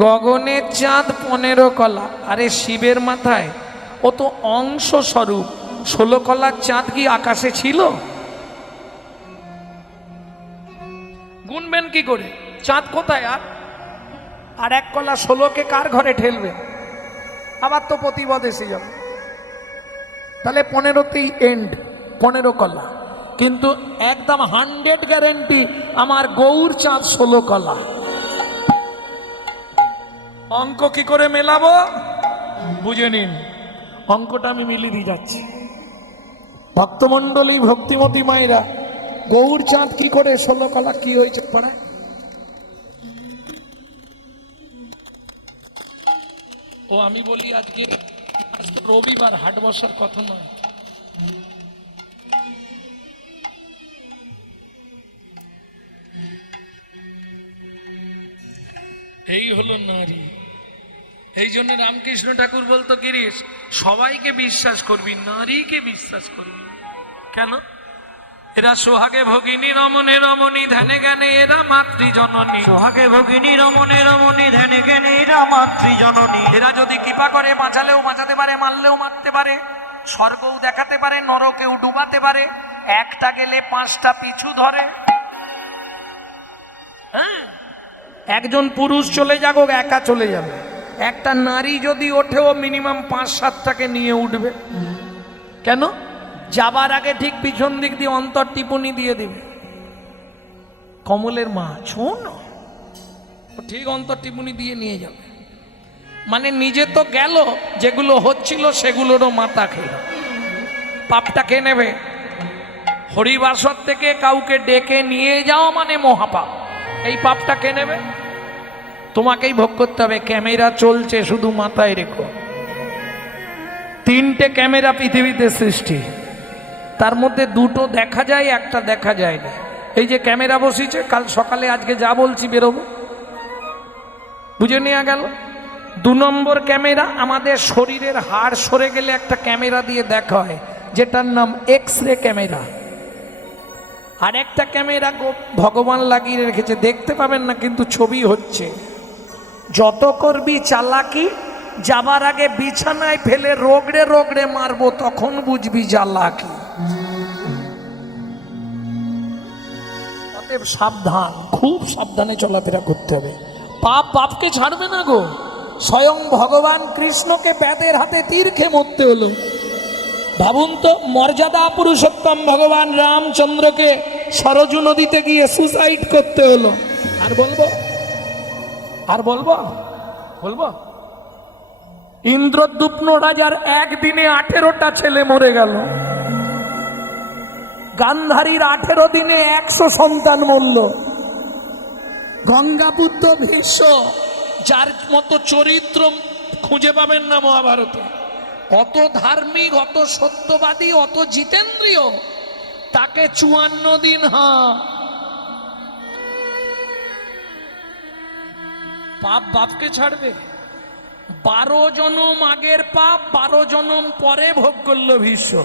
গগনের চাঁদ 15 কলা। আরে শিবের মাথায় ও তো অংশ স্বরূপ, 16 কলার চাঁদ কি আকাশে ছিল? গুনবেন কি করে? চাঁদ কোথায়? আর 1 কলা 16কে কার ঘরে ঠেলবে? আবার তো প্রতিবাদ এসে যাবে। তাহলে 15তেই এন্ড, 15 কলা। কিন্তু একদম 100 গ্যারেন্টি আমার গৌর চাঁদ 16 কলা। অঙ্ক কি করে মেলাবো বুঝে নিন, অঙ্কটা আমি মিলিয়ে দিয়ে যাচ্ছি। ভক্তমন্ডলী, ভক্তিমতী মায়েরা, গৌর চাঁদ কি করে 16 কলা কি হয়েছে পড়ায়? ও আমি বলি আজকে রবিবার, হাট বসার কথা নয়। এই হলো নারী। এই জন্য রামকৃষ্ণ ঠাকুর বলতো, গিরিশ সবাইকে বিশ্বাস করবি, নারীকে বিশ্বাস করবি। কেন? এরা সোহাগে ভগিনী রমণে রমণী, ধ্যানে জ্ঞানে এরা মাতৃজননী। সোহাগে ভগিনী রমণে রমণী, ধ্যানে জ্ঞানে এরা মাতৃজননী। এরা যদি কৃপা করে বাঁচালেও বাঁচাতে পারে, মারলেও মারতে পারে, স্বর্গও দেখাতে পারে, নরকেও ডুবাতে পারে। একটা গেলে 5টা পিছু ধরে। হ্যাঁ, একজন পুরুষ চলে যাক, একা চলে যাবে। একটা নারী যদি ওঠেও মিনিমাম 5-7টাকে নিয়ে উঠবে। কেন? যাবার আগে ঠিক পিছন দিক দিয়ে অন্তর টিপুনি দিয়ে দিবে। কমলের মা শোন, ঠিক অন্তর টিপুনি দিয়ে নিয়ে যাবে। মানে নিজে তো গেল, যেগুলো হচ্ছিল সেগুলোরও মাথা খেল। পাপটা কে নেবে? হরিবাসর থেকে কাউকে ডেকে নিয়ে যাও মানে মহাপাপ। এই পাপটা কে নেবে? তোমাকেই ভোগ করতে হবে। ক্যামেরা চলছে, শুধু মাথায় রেখো। 3টে ক্যামেরা পৃথিবীতে সৃষ্টি, তার মধ্যে 2টো দেখা যায়, একটা দেখা যায় না। এই যে ক্যামেরা বসিয়েছে, কাল সকালে আজকে যা বলছি বেরোবো, বুঝে নেওয়া গেল। 2 নম্বর ক্যামেরা, আমাদের শরীরের হাড় সরে গেলে একটা ক্যামেরা দিয়ে দেখা হয়, যেটার নাম এক্স-রে ক্যামেরা। আর একটা ক্যামেরা ভগবান লাগিয়ে রেখেছে, দেখতে পাবেন না কিন্তু ছবি হচ্ছে। যত করবি চালাকি, যাবার আগে বিছানায় ফেলে রগড়ে রগড়ে মারবো, তখন বুঝবি চালাকি। অতএব সাবধান, খুব সাবধানে চলাফেরা করতে হবে। পাপ পাপকে ছাড়বে না গো। স্বয়ং ভগবান কৃষ্ণকে ব্যাতের হাতে তীর খেয়ে মরতে হলো। ভাবুন তো, মর্যাদা পুরুষোত্তম ভগবান রামচন্দ্রকে সরজু নদীতে গিয়ে সুসাইড করতে হলো। আর বলবো? আর বলবো? বলবো? ইন্দ্রদ্যুম্ন রাজার একদিনে 18টা ছেলে মরে গেল। গান্ধারীর 18 দিনে 100 সন্তান মরল। গঙ্গাপুত্র ভীষ্ম, যার মতো চরিত্র খুঁজে পাবেন না মহাভারতে, অত ধার্মিক, অত সত্যবাদী, অত জিতেন্দ্রীয়, তাকে 54 দিন পাপ বাপকে ছাড়বে? 12 জনম আগের পাপ 12 জনম পরে ভোগ করলো ভীষ্ম।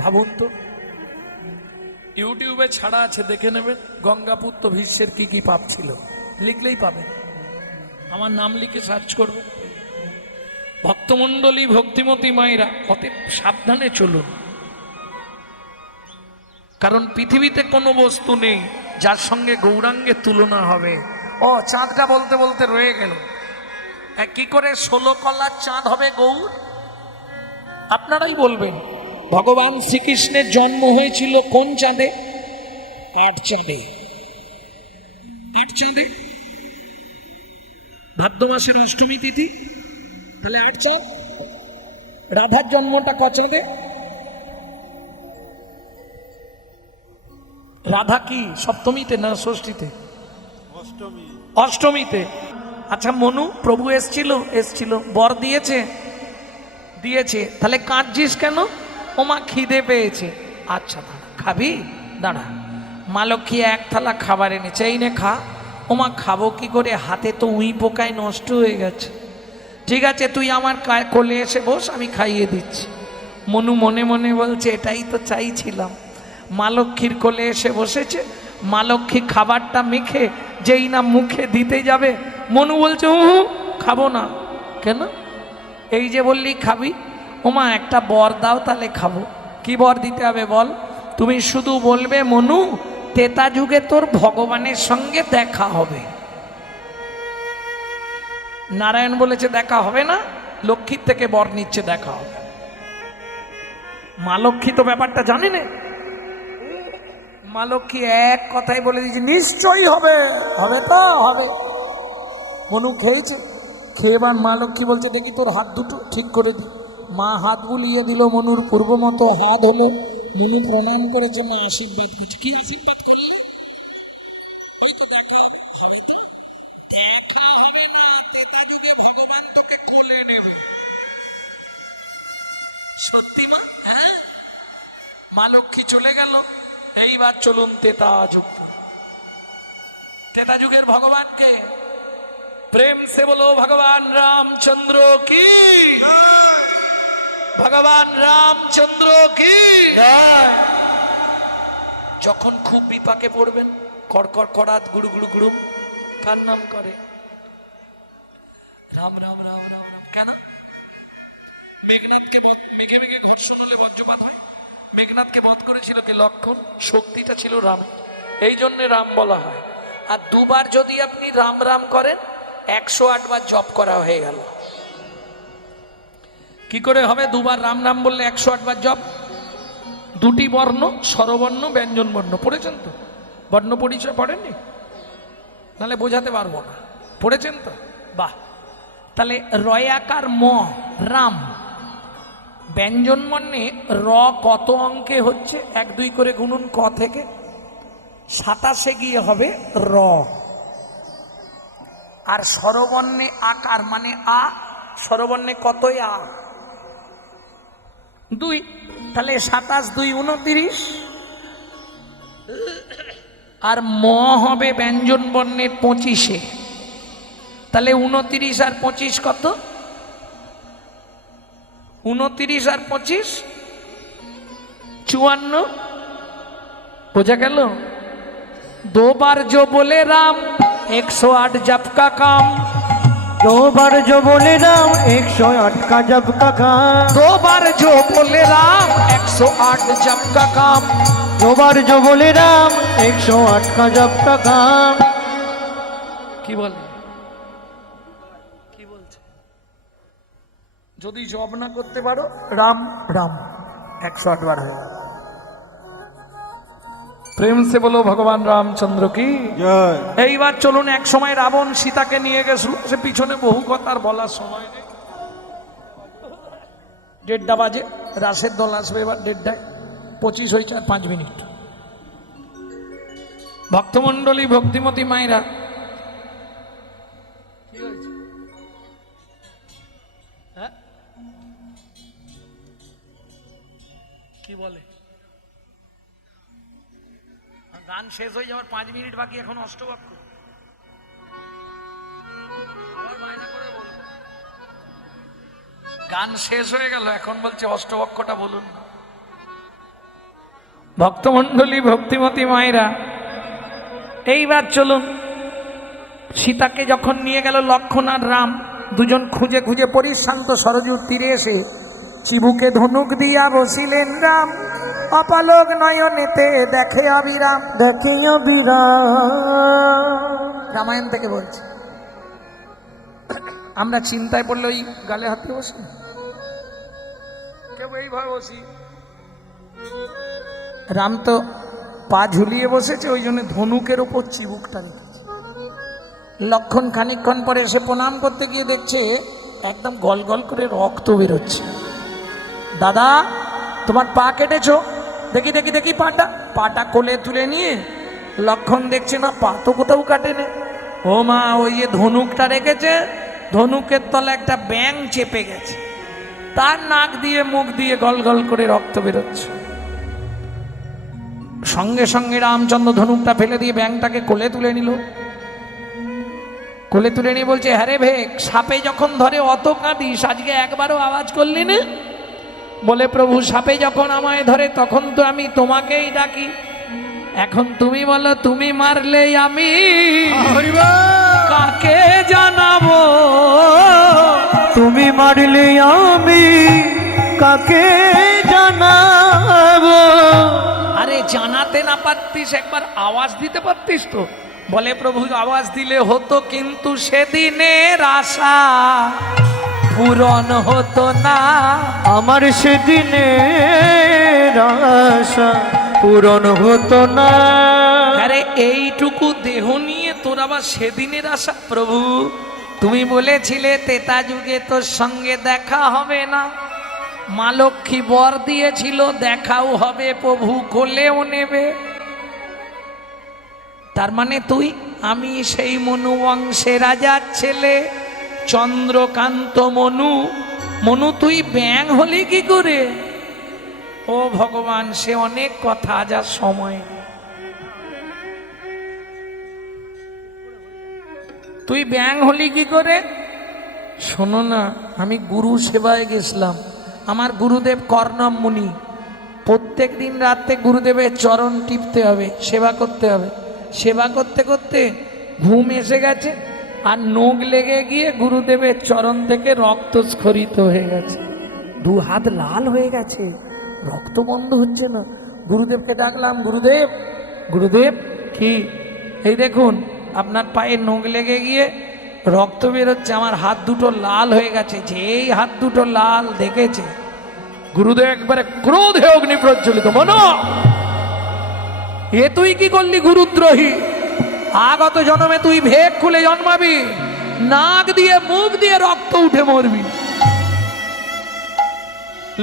ভাবুন তো, ইউটিউবে ছাড়া আছে, দেখে নেবেন গঙ্গাপুত্র ভীষ্মের কি কি পাপ ছিল, লিখলেই পাবেন। আমার নাম লিখে সার্চ করবে। ভক্তমন্ডলী, ভক্তিমতী মায়েরা, অতএব সাবধানে চলুন। কারণ পৃথিবীতে কোনো বস্তু নেই যার সঙ্গে গৌরাঙ্গের তুলনা হবে। ও চাঁদটা বলতে বলতে রয়ে গেল। কি করে 16 কলার চাঁদ হবে গৌর? আপনারাই বলবেন। ভগবান শ্রীকৃষ্ণের জন্ম হয়েছিল কোন চাঁদে? 8 চাঁদে। 8 চাঁদে, ভাদ্র মাসের অষ্টমী তিথি, তাহলে 8 চাঁদ। রাধার জন্মটা ক চাঁদে? রাধা কি সপ্তমীতে না ষষ্ঠীতে? অষ্টমীতে। আচ্ছা মনু, প্রভু এসছিল, বর দিয়েছে? দিয়েছে। তাহলে কাঁদছিস কেন? ওমা খিদে পেয়েছে। আচ্ছা দাঁড়া, খাবি? দাঁড়া, মা লক্ষ্মী 1 থালা খাবার এনেছে, এই নে খা। ওমা খাবো কি করে, হাতে তো উই পোকায় নষ্ট হয়ে গেছে। ঠিক আছে, তুই আমার কোলে এসে বস, আমি খাইয়ে দিচ্ছি। মনু মনে মনে বলছে, এটাই তো চাইছিলাম। মা লক্ষ্মীর কোলে এসে বসেছে, মা লক্ষ্মী খাবারটা মেখে যেই না মুখে দিতে যাবে, মনু বলছে খাবো না। কেন? এই যে বললি খাবি, ওমা একটা বর দাও তাহলে খাবো। কি বর দিতে হবে বল? তুমি শুধু বলবে মনু তেতা যুগে তোর ভগবানের সঙ্গে দেখা হবে। নারায়ণ বলেছে দেখা হবে না, লক্ষ্মীর থেকে বর নিচ্ছে দেখা হবে। মা লক্ষ্মী তো ব্যাপারটা জানে না। মা লক্ষ্মী এক কথাই বলে দিয়েছে নিশ্চয়ই হবে। হবে তো হবে। মনু খেয়েছে, খেয়েবার মা লক্ষ্মী বলছে দেখি তোর হাত দুটো ঠিক করে দি। মা হাত বুলিয়ে দিল, মনুর পূর্ব মতো হাত হলো। মনু প্রণাম করেছে, মা আশীর্বাদ করছে। কি আশীর্বাদ করলি? ভগবান তোকে কোলে নেবে। সত্যি মা? মা লক্ষ্মী চলে গেল। এইবার চলুন তেতা যুগ। তেতা যুগের ভগবানকে প্রেম সে বলো ভগবান রামচন্দ্র কি, ভগবান রামচন্দ্র কি। যখন খুব বিপাকে পড়বেন, কড়কড় কড়াত গুড়ু গুড়ু গুড়ু, কার নাম করে? রাম রাম রাম রাম রাম। কেন? মেঘনাথকে মেঘে মেঘে ঘর্ষণ হলে বজ্রপাত হয়। মেঘনাথকে বধ করেছিল কি লক্ষণ? শক্তিটা ছিল রাম, এই জন্য রাম বলা হয়। আর দুবার যদি আপনি রাম রাম করেন 108 বার জপ করা হয়ে গেল। কি করে হবে? দুবার রাম নাম বললে 108 বার জপ। দুটি বর্ণ, স্বরবর্ণ ব্যঞ্জন বর্ণ পড়েছেন তো? বর্ণ পরিচয় পড়েননি? নাহলে বোঝাতে পারবো না। পড়েছেন তো? বাহ। তাহলে রয়াকার ম রাম, ব্যঞ্জন বর্ণে র কত অঙ্কে হচ্ছে? 1 2 করে গুনুন ক থেকে 27 গিয়ে হবে র। আর স্বরবর্ণে আকার মানে আ, স্বরবর্ণে কতই আ? 2। তাহলে 27 2 29। আর ম হবে ব্যঞ্জন বর্ণে 25-এ। তাহলে 29 আর 25 কত? 29 আর 25 54। বোঝা গেল? दो बार जो बोले राम 108 जप का काम। 2 बार जो बोले राम 108 का जप का काम। 2 बार जो बोले राम 108 जप का काम। 2 बार जो बोले राम 108 का जप का काम। কি বলে? কি বলছে? যদি জপ না করতে পারো রাম রাম 108 বার হয়ে গেল। প্রেম সে বলো ভগবান রামচন্দ্র কি জয়। এইবার চলুন, এক সময় রাবণ সীতাকে নিয়ে গেছিল, সে পিছনে বহু কথা আর বলার সময় নেই। 1:30 বাজে, রাসের দল আসবে এবার 1:30 25 হয়েছে আর 5 মিনিট। ভক্তমণ্ডলী ভক্তিমতী মায়েরা, কি হয়েছে? হ্যাঁ কি বলে? গান শেষ হয়ে যাওয়ার 5 মিনিট বাকি, এখন অষ্টবক্ষ। আবার বায়না করে বলবো গান শেষ হয়ে গেল, এখন বলছে অষ্টবক্ষটা বলুন। ভক্তমণ্ডলী ভক্তিমতী মায়েরা, এইবার চলুন, সীতাকে যখন নিয়ে গেল লক্ষ্মণ আর রাম, দুজন খুঁজে খুঁজে পরিশ্রান্ত সরজুর তীরে এসে চিবুকে ধনুক দিয়া বসিলেন রাম। অপালক নয়নেতে দেখে অবিরাম, দেখে অবিরাম। রামায়ণ থেকে বলছি। আমরা চিন্তায় পড়লে ওই গালে হাতে বসি, কেউ এইভাবে বসি। রাম তো পা ঝুলিয়ে বসেছে, ওই জন্য ধনুকের ওপর চিবুকটা রেখেছে। লক্ষণ খানিকক্ষণ পরে এসে প্রণাম করতে গিয়ে দেখছে একদম গল গল করে রক্ত বেরোচ্ছে। দাদা তোমার পা কেটেছো? দেখি দেখি দেখি পাটা। পাটা কোলে তুলে নিয়ে লক্ষণ দেখছে না, পা তো কোথাও কাটেনি। ও মা, ওই যে ধনুকটা রেখেছে, ধনুকের তলে একটা ব্যাঙ চেপে গেছে, তার নাক দিয়ে মুখ দিয়ে গল গল করে রক্ত বেরোচ্ছে। সঙ্গে সঙ্গে রামচন্দ্র ধনুকটা ফেলে দিয়ে ব্যাঙটাকে কোলে তুলে নিল। কোলে তুলে নিয়ে বলছে, হ্যাঁ রে ভেক, সাপে যখন ধরে অত কাঁদিস, আজকে একবারও আওয়াজ করলি না? বলে, প্রভু সাপে যখন আমায় ধরে তখন তো আমি তোমাকেই ডাকি, এখন তুমি বলো, তুমি মারলে আমি হরিবা কাকে জানাবো? তুমি মারলে আমি কাকে জানাবো? আরে জানাতে না পারতিস, একবার আওয়াজ দিতে পারতিস তো। বলে প্রভু আওয়াজ দিলে হতো, কিন্তু সেদিনের আশা পূরণ হতো না। আমার সেদিনের আশা পূরণ হতো না। আরে এইটুকু দেহ নিয়ে তোর আবার সেদিনের আশা? প্রভু তুমি বলেছিলে তেতা যুগে তোর সঙ্গে দেখা হবে না, মা লক্ষ্মী বর দিয়েছিল দেখাও হবে, প্রভু কোলেও নেবে। তার মানে তুই, আমি সেই মনু বংশে রাজার ছেলে চন্দ্রকান্ত মনু। মনু তুই ব্যাং হলি কি করে? ও ভগবান, সে অনেক কথা, যার সময় নেই। তুই ব্যাং হলি কি করে? শোনো না, আমি গুরু সেবায় গেছিলাম। আমার গুরুদেব কর্ণম মুনি, প্রত্যেক দিন রাতে গুরুদেবের চরণ টিপতে হবে, সেবা করতে হবে। সেবা করতে করতে ঘুম এসে গেছে, আর নখ লেগে গিয়ে গুরুদেবের চরণ থেকে রক্ত স্খলিত হয়ে গেছে, দু হাত লাল হয়ে গেছে, রক্ত বন্ধ হচ্ছে না। গুরুদেবকে ডাকলাম, গুরুদেব গুরুদেব কি? এই দেখুন আপনার পায়ে নখ লেগে গিয়ে রক্ত বেরোচ্ছে, আমার হাত দুটো লাল হয়ে গেছে। যেই হাত দুটো লাল দেখেছে, গুরুদেব একবারে ক্রোধে অগ্নি প্রজ্বলিত। মনো, এ তুই কি করলি গুরুদ্রোহী? আগত জন্মে তুই ভেক খুলে জন্মাবি, নাক দিয়ে মুখ দিয়ে রক্ত উঠে মরবি।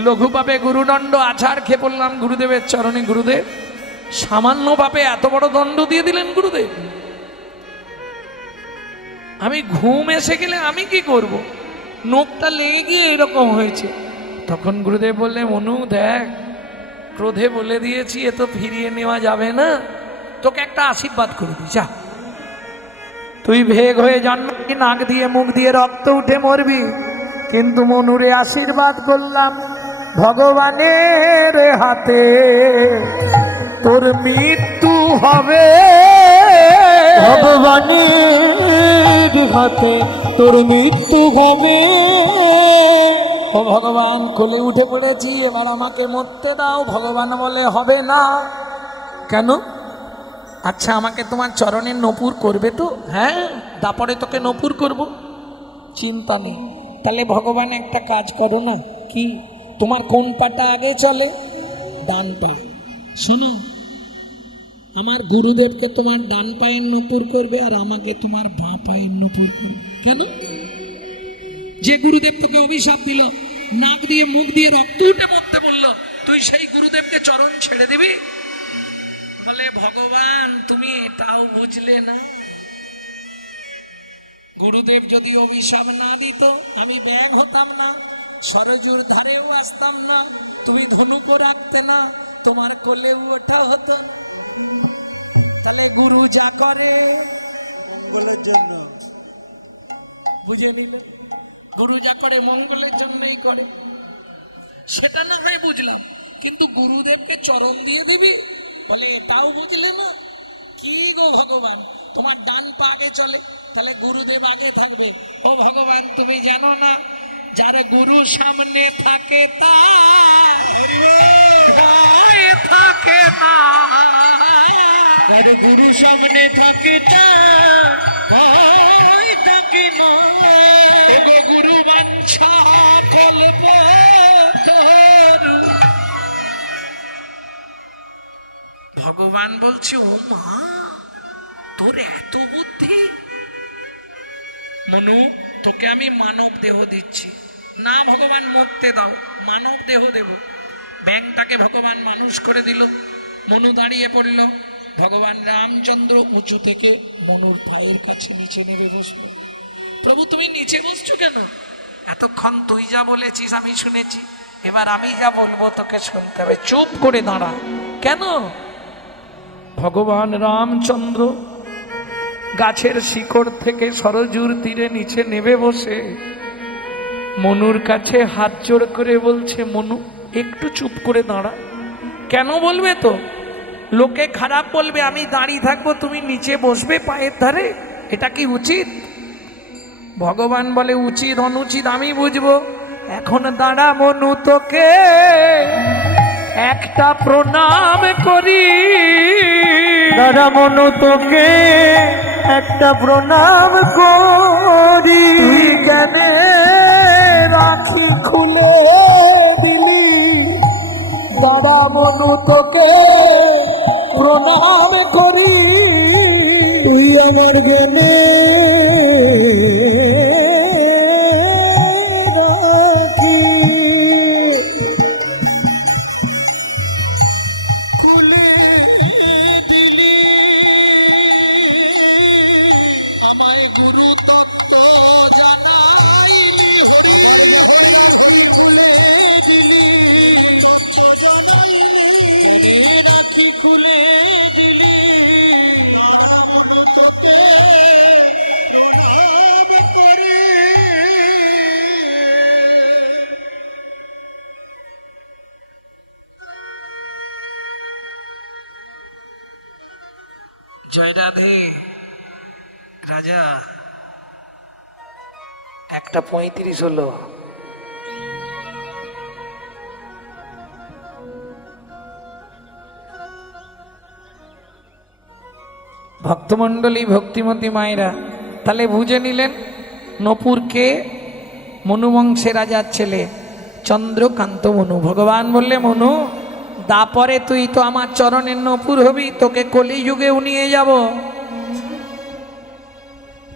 লঘু পাপে গুরুদণ্ড, আছাড় খেয়ে পড়লাম গুরুদেবের চরণে। গুরুদেব সামান্য পাপে এত বড় দণ্ড দিয়ে দিলেন গুরুদেব। আমি ঘুম এসে গেলে আমি কি করব? নখটা লেগে গিয়ে এরকম হয়েছে। তখন গুরুদেব বললে, মনু দেখ, ক্রোধে বলে দিয়েছি, এ তো ফিরিয়ে নেওয়া যাবে না, তোকে একটা আশীর্বাদ করে দিই, যা। তুই ভেগ হয়ে জন্মাবি, নাক দিয়ে মুখ দিয়ে রক্ত উঠে মরবি, কিন্তু মনুরে আশীর্বাদ করলাম, ভগবানের হাতে তোর মৃত্যু হবে। ভগবানের হাতে তোর মৃত্যু হবে। ও ভগবান, কোলে উঠে পড়েছি, এবার আমাকে মরতে দাও। ভগবান বলে, হবে না। কেন? আচ্ছা আমাকে তোমার চরণের নপুর করবে তো? হ্যাঁ, তারপরে তোকে নপুর করব, চিন্তা নেই। তাহলে ভগবান একটা কাজ করো না। কি? তোমার কোন পাটা আগে চলে? ডান পা। শোনো, আমার গুরুদেবকে তোমার ডান পায়ের নপুর করবে, আর আমাকে তোমার বাঁ পায়ের নপুর করবে। কেন? যে গুরুদেব তোকে অভিশাপ দিল, নাক দিয়ে মুখ দিয়ে রক্ত উঠে মরতে বললো, তুই সেই গুরুদেবকে চরণ ছেড়ে দিবি? বলে, ভগবান তুমি এটাও বুঝলে না? গুরুদেব যদি অভিশাপ না দিত, আমি ব্যাগ হতাম না, সরজুর ধারেও আসতাম না, তুমি ধনুকও রাখতে না, তোমার কোলেও ওঠা হতো। তাহলে গুরু যা করে মঙ্গলের জন্য, বুঝে নিলে? গুরু যা করে মঙ্গলের জন্যই করে। সেটা না হয় বুঝলাম, কিন্তু গুরুদেবকে চরণ দিয়ে দিবি? বলে, এটাও বুঝলে না? কি গো ভগবান, তোমার ডান পা আগে চলে, তাহলে গুরুদেব আগে থাকবে। ও ভগবান, তুমি জানো না, যার গুরু সামনে থাকে তার ভয় থাকে না। আর গুরু সামনে থাকে তার ভয় থাকে না। ওগো গুরু বাঞ্ছা কল্প তরু। ভগবান বলছে, ও মা, তোর এত বুদ্ধি? মনু, তোকে আমি মানব দেহ দিচ্ছি না। ভগবান মরতে দাও, মানব দেহ দেব। ব্যাংটাকে ভগবান মানুষ করে দিল। মনু দাঁড়িয়ে পড়ল। ভগবান রামচন্দ্র উঁচু থেকে মনুর পায়ের কাছে নিচে নেমে বসল। প্রভু তুমি নিচে বসছো কেন? এতক্ষণ তুই যা বলেছিস আমি শুনেছি, এবার আমি যা বলবো তোকে শুনতে হবে, চুপ করে দাঁড়া। কেন? ভগবান রামচন্দ্র গাছের শিকড় থেকে সরজুর তীরে নিচে নেমে বসে মনুর কাছে হাত জোড় করে বলছে, মনু একটু চুপ করে দাঁড়া। কেন বলবে তো? লোকে খারাপ বলবে, আমি দাঁড়িয়ে থাকবো, তুমি নিচে বসবে পায়ের ধারে, এটা কি উচিত? ভগবান বলে উচিত অনুচিত আমি বুঝবো। এখন দাঁড়া মনু, তোকে একটা প্রণাম করি। দাদা মনু তোকে একটা প্রণাম করি, কেনে রাখি খুলে দিলি, দাদা মনু তোকে প্রণাম করি। তুই আমার জ্ঞানে রাখি। জয় রাধে। রাজা 1:35 হলো। ভক্তমণ্ডলী, ভক্তিমতী মায়েরা, তাহলে বুঝে নিলেন নপুরকে মনুবংশে রাজার ছেলে চন্দ্রকান্ত মনু। ভগবান বললে মনু, দাপরে তুই তো আমার চরণের নপুর হবি, তোকে কলিযুগেও নিয়ে যাব।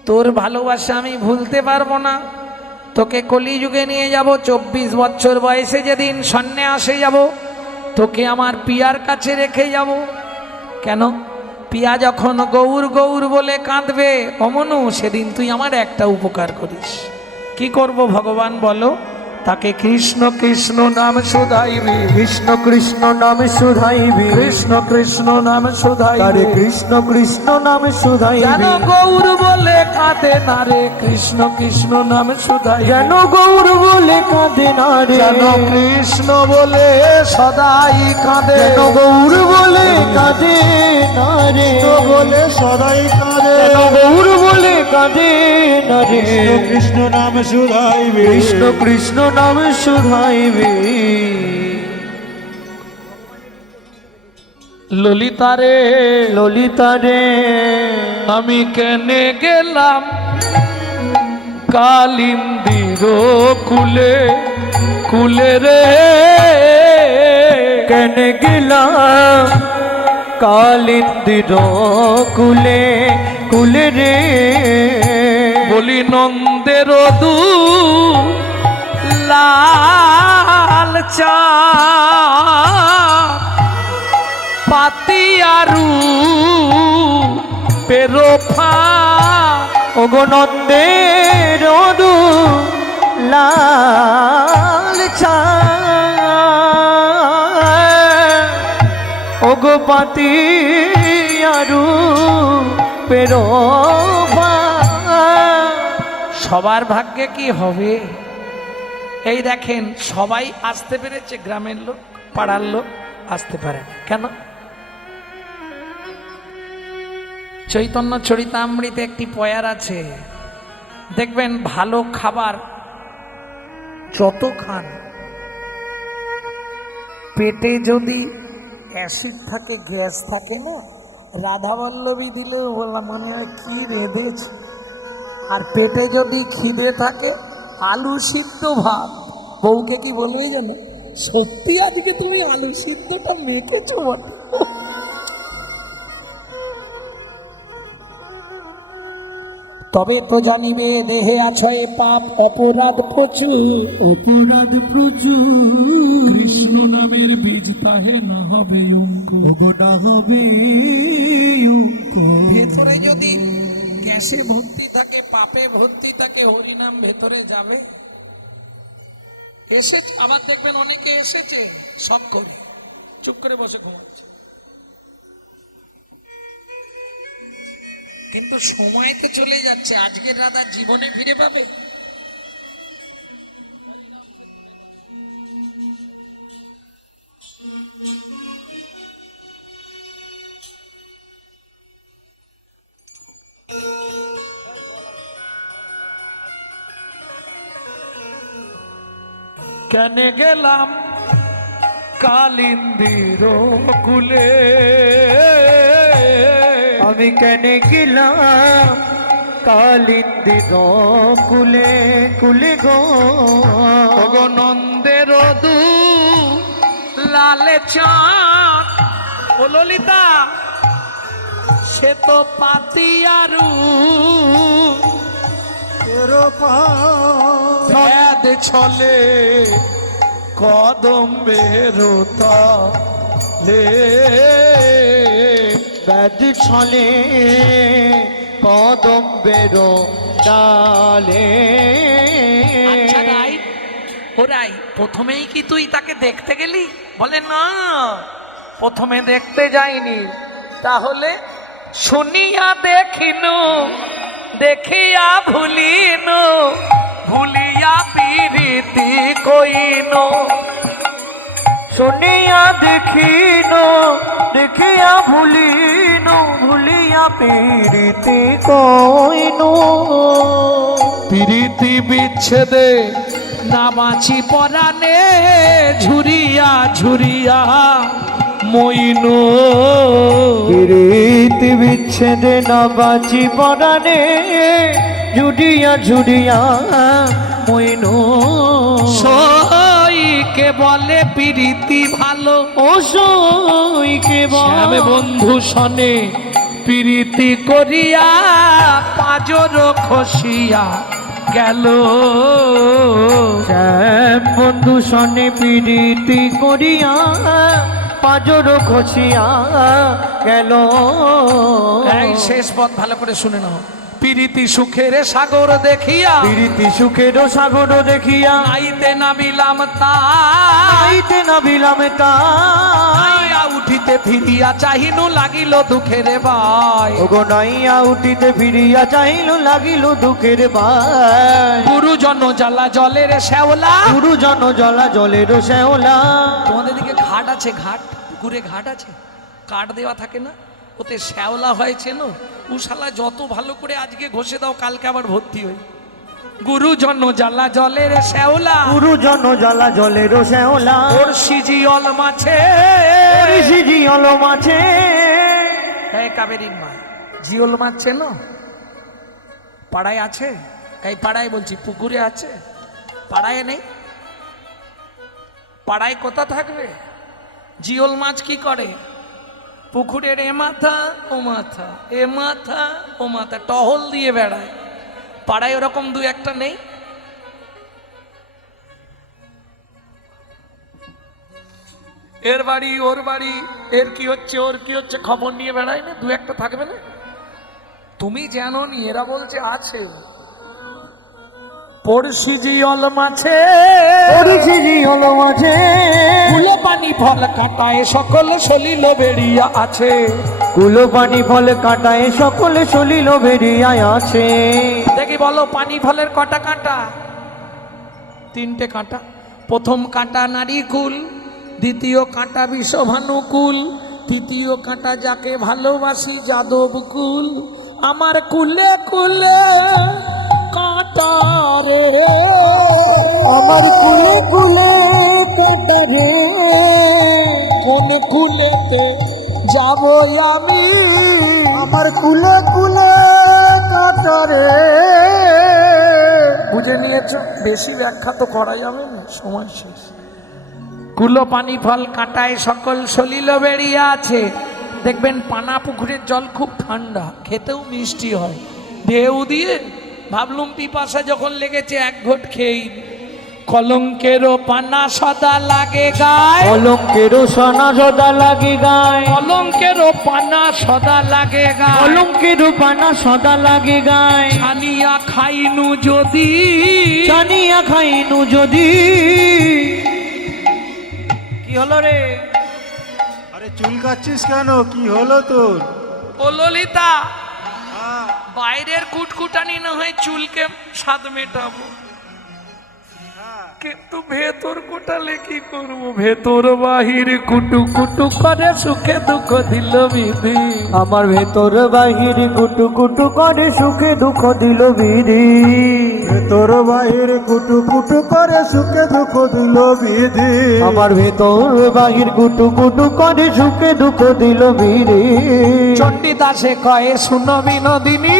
তোর ভালোবাসা আমি ভুলতে পারবো না, তোকে কলিযুগে নিয়ে যাব। 24 বছর বয়সে যেদিন সন্ন্যাসে যাব, তোকে আমার পিয়ার কাছে রেখে যাব। কেন? পিয়া যখন গৌর গৌর বলে কাঁদবে অমনু, সেদিন তুই আমার একটা উপকার করিস। কি করব ভগবান বলো? তাকে কৃষ্ণ কৃষ্ণ নাম শুধাইবি, কৃষ্ণ কৃষ্ণ নামে শুধাইবি, কৃষ্ণ কৃষ্ণ নাম আরে শুধাইবি। কৃষ্ণ কৃষ্ণ নামে যেন শুধাইবি, গৌর বলে কাঁদে না রে, কৃষ্ণ কৃষ্ণ নাম শুধাইবি। যেন গৌর বলে কাঁদে না রে, যেন কৃষ্ণ বলে সদাই কাঁদে, যেন গৌর বলে কাঁদে না রে, বলে সদাই কাঁদে, যেন গৌর বলে কাঁদে না রে। কৃষ্ণ নাম শুধাইবে, কৃষ্ণ কৃষ্ণ নামে শুধাইবি। ললিতারে ললিতা রে আমি কেনে গেলাম কালিন্দির কুলে কুলে রে, কেন গেলাম কালিন্দির কুলে কুলে রে, বলি নন্দের দু লাল চা পাতিয়ারু পেরোফা। ওগো নন্দের দু লাল চা, ওগো পাতি আরু পেরো। সবার ভাগ্যে কি হবে? এই দেখেন সবাই আসতে পেরেছে, গ্রামের লোক পাড়ার লোক আসতে পারে না। কেন? চৈতন্য চরিতামৃতে একটি পয়ার আছে, দেখবেন ভালো খাবার যত খান, পেটে যদি অ্যাসিড থাকে, গ্যাস থাকে না, রাধাবল্লভী দিলেও বললাম মনে হয় কি রেঁধেছে। আর পেটে যদি খিদে থাকে, আলু সিদ্ধ ভাত, বউকে কি বলবে জানো? সত্যি আজকে তুমি আলু সিদ্ধটা মেখেছো বটে। তবে তো জানিবে দেহে আছয়ে পাপ অপরাধ প্রচুর, অপরাধ প্রচুর, কৃষ্ণ নামের বীজ তাহে না হবে অঙ্কুর। ওগো না হবে ভেতরে যদি গ্যাসে ভর্তি থাকে, পাপে ভর্তি থাকে, হরিনাম ভেতরে যাবে। এসে আবার দেখবেন অনেকে এসেছে সব করে চুপ করে বসে ঘুমাচ্ছে, কিন্তু সময় তো চলে যাচ্ছে। আজকের রাধা জীবনে ফিরে পাবে? কেন গেলাম কালিন্দির কুলে, আমি কেন গেলাম কালিন্দির কুলে কুলে গো নন্দের দু লালে চাঁদ। ও ললিতা, সে তো পাতিয়ারু ভেদ ছলে কদম্বের তলে, ব্যাধি ছলে কদম্বের ডালে। আচ্ছা রাই, ও রাই, প্রথমেই কি তুই তাকে দেখতে গেলি? বলে না, প্রথমে দেখতে যাইনি। তাহলে শুনিয়া দেখিনু, দেখিয়া ভুলিনু, ভুলিয়া প্রীতি কইনু। শুনিয়া দেখিনো, দেখিয়া ভুলিনো, ভুলিয়া প্রীতি কইনো। প্রীতি বিচ্ছেদে না বাঁচি পরাণে, ঝুরিয়া ঝুরিয়া মইনু। প্রীতি বিচ্ছেদে না বাঁচি পরাণে, ঝুরিয়া ঝুরিয়া মইনো। সইকে বলে প্রীতি ভালো, ও সইকে শ্যাম বন্ধু শনে প্রীতি করিয়া পাজর খসিয়া গেল। শ্যাম বন্ধু শনে প্রীতি করিয়া পাজর খসিয়া গেল। এই শেষ পথ ভালো করে শুনে নাও। প্রীতি সুখের সাগর দেখিয়া, প্রীতি সুখের সাগর দেখিয়া, আইতে নাবিলাম তাই, আইতে নাবিলাম তাই। আইয়া উঠিতে ফিরিয়া চাহিনু, লাগিল দুঃখের বাই। ওগো নাইয়া উঠিতে ফিরিয়া চাহিল, লাগিল দুঃখের বাই। গুরুজন জ্বালা জলের শ্যাওলা, গুরুজন জলা জলের শ্যাওলা। তোমাদের দিকে ঘাট আছে? ঘাট, পুকুরে ঘাট আছে, কাঠ দেওয়া থাকে না, ওতে শ্যাওলা হয়েছে না। উশালা যত ভালো করে আজকে ঘষে দাও, কালকে আবার ভর্তি হই। গুরুজন জ্বালা জলের শ্যাওলা, গুরুজন জলা জলের শ্যাওলা। ওর সিজিয়ল মাছে, জিয়ল মাছে। এই কাবেরীর মা, জিওল মাছ চেনো? পাড়ায় আছে? এই পাড়ায় বলছি, পুকুরে আছে? পাড়ায় নেই? পাড়ায় কোথা থাকবে? জিওল মাছ কি করে? পুকুরের এ মাথা ও মাথা, এ মাথা ও মাথা টহল দিয়ে বেড়ায়। পাড়ায় ওরকম দু একটা নেই? এর বাড়ি ওর বাড়ি, এর কি হচ্ছে ওর কি হচ্ছে খবর নিয়ে বেড়ায় না? দু একটা থাকবে না? তুমি জানো নি, এরা বলছে আছে। পড়শি জিয়ল মাছে, পড়শি জিয়ল মাছে। কুলো পানি ফল কাটায় সকল সলিল বেরিয়া আছে। কুলো পানি ফল কাটায় সকল সলিল বেরিয়া আছে। দেখি বলো, পানি ফলের কটা কাঁটা? তিনটে কাঁটা। প্রথম কাঁটা নারীকুল, দ্বিতীয় কাঁটা বিষভানুকুল, তৃতীয় কাঁটা যাকে ভালোবাসি যাদব কুল। আমার কুলে কুলে কাঁটা রে, আমার কুলে কুলে কাঁটা রে। কোন কুলেতে যাব আমি? আমার কুলে কুলে কাঁটা রে। বুঝে নিয়েছ? বেশি ব্যাখ্যা তো করা যাবে না, সময় শেষ। কুলো পানি ফল কাঁটায় সকল সলিল বেরিয়ে আছে। দেখবেন পানা পুকুরের জল খুব ঠান্ডা, খেতেও মিষ্টি হয়। ঢেউ দিয়ে ভাবলুম পিপাসা যখন লেগেছে এক ঘট খেয়েই। কলঙ্কেরও পানা সদা লাগে গায়, কলঙ্কেরও সোনা সদা লাগে গায়। কলঙ্কেরও পানা সদা লাগে গায়। কলঙ্কেরও পানা সদা লাগে গায়। ছানিয়া খাইনু যদি, জানিয়া খাইনু যদি। কি হলো রে? আরে চুলকাচ্ছিস কেন? কি হলো তোর? ও ললিতা, বাইরের কুটকুটানি না হয় চুলকে স্বাদ মেটাবো। কিন্তু ভেতর কোটালে কি করব, ভেতর বাহির কুটু কুটু করে সুখে দুঃখ দিল বিধি। আমার ভেতর বাহির কুটু কুটু করে সুখে দুঃখ দিল বিধি। ভেতর বাহির কুটু কুটু করে সুখে দুঃখ দিল বিধি। আমার ভেতর বাহির কুটু কুটু করে সুখে দুঃখ দিল বিধি। চণ্ডীদাসে কয়ে শুনো বিনোদিনী,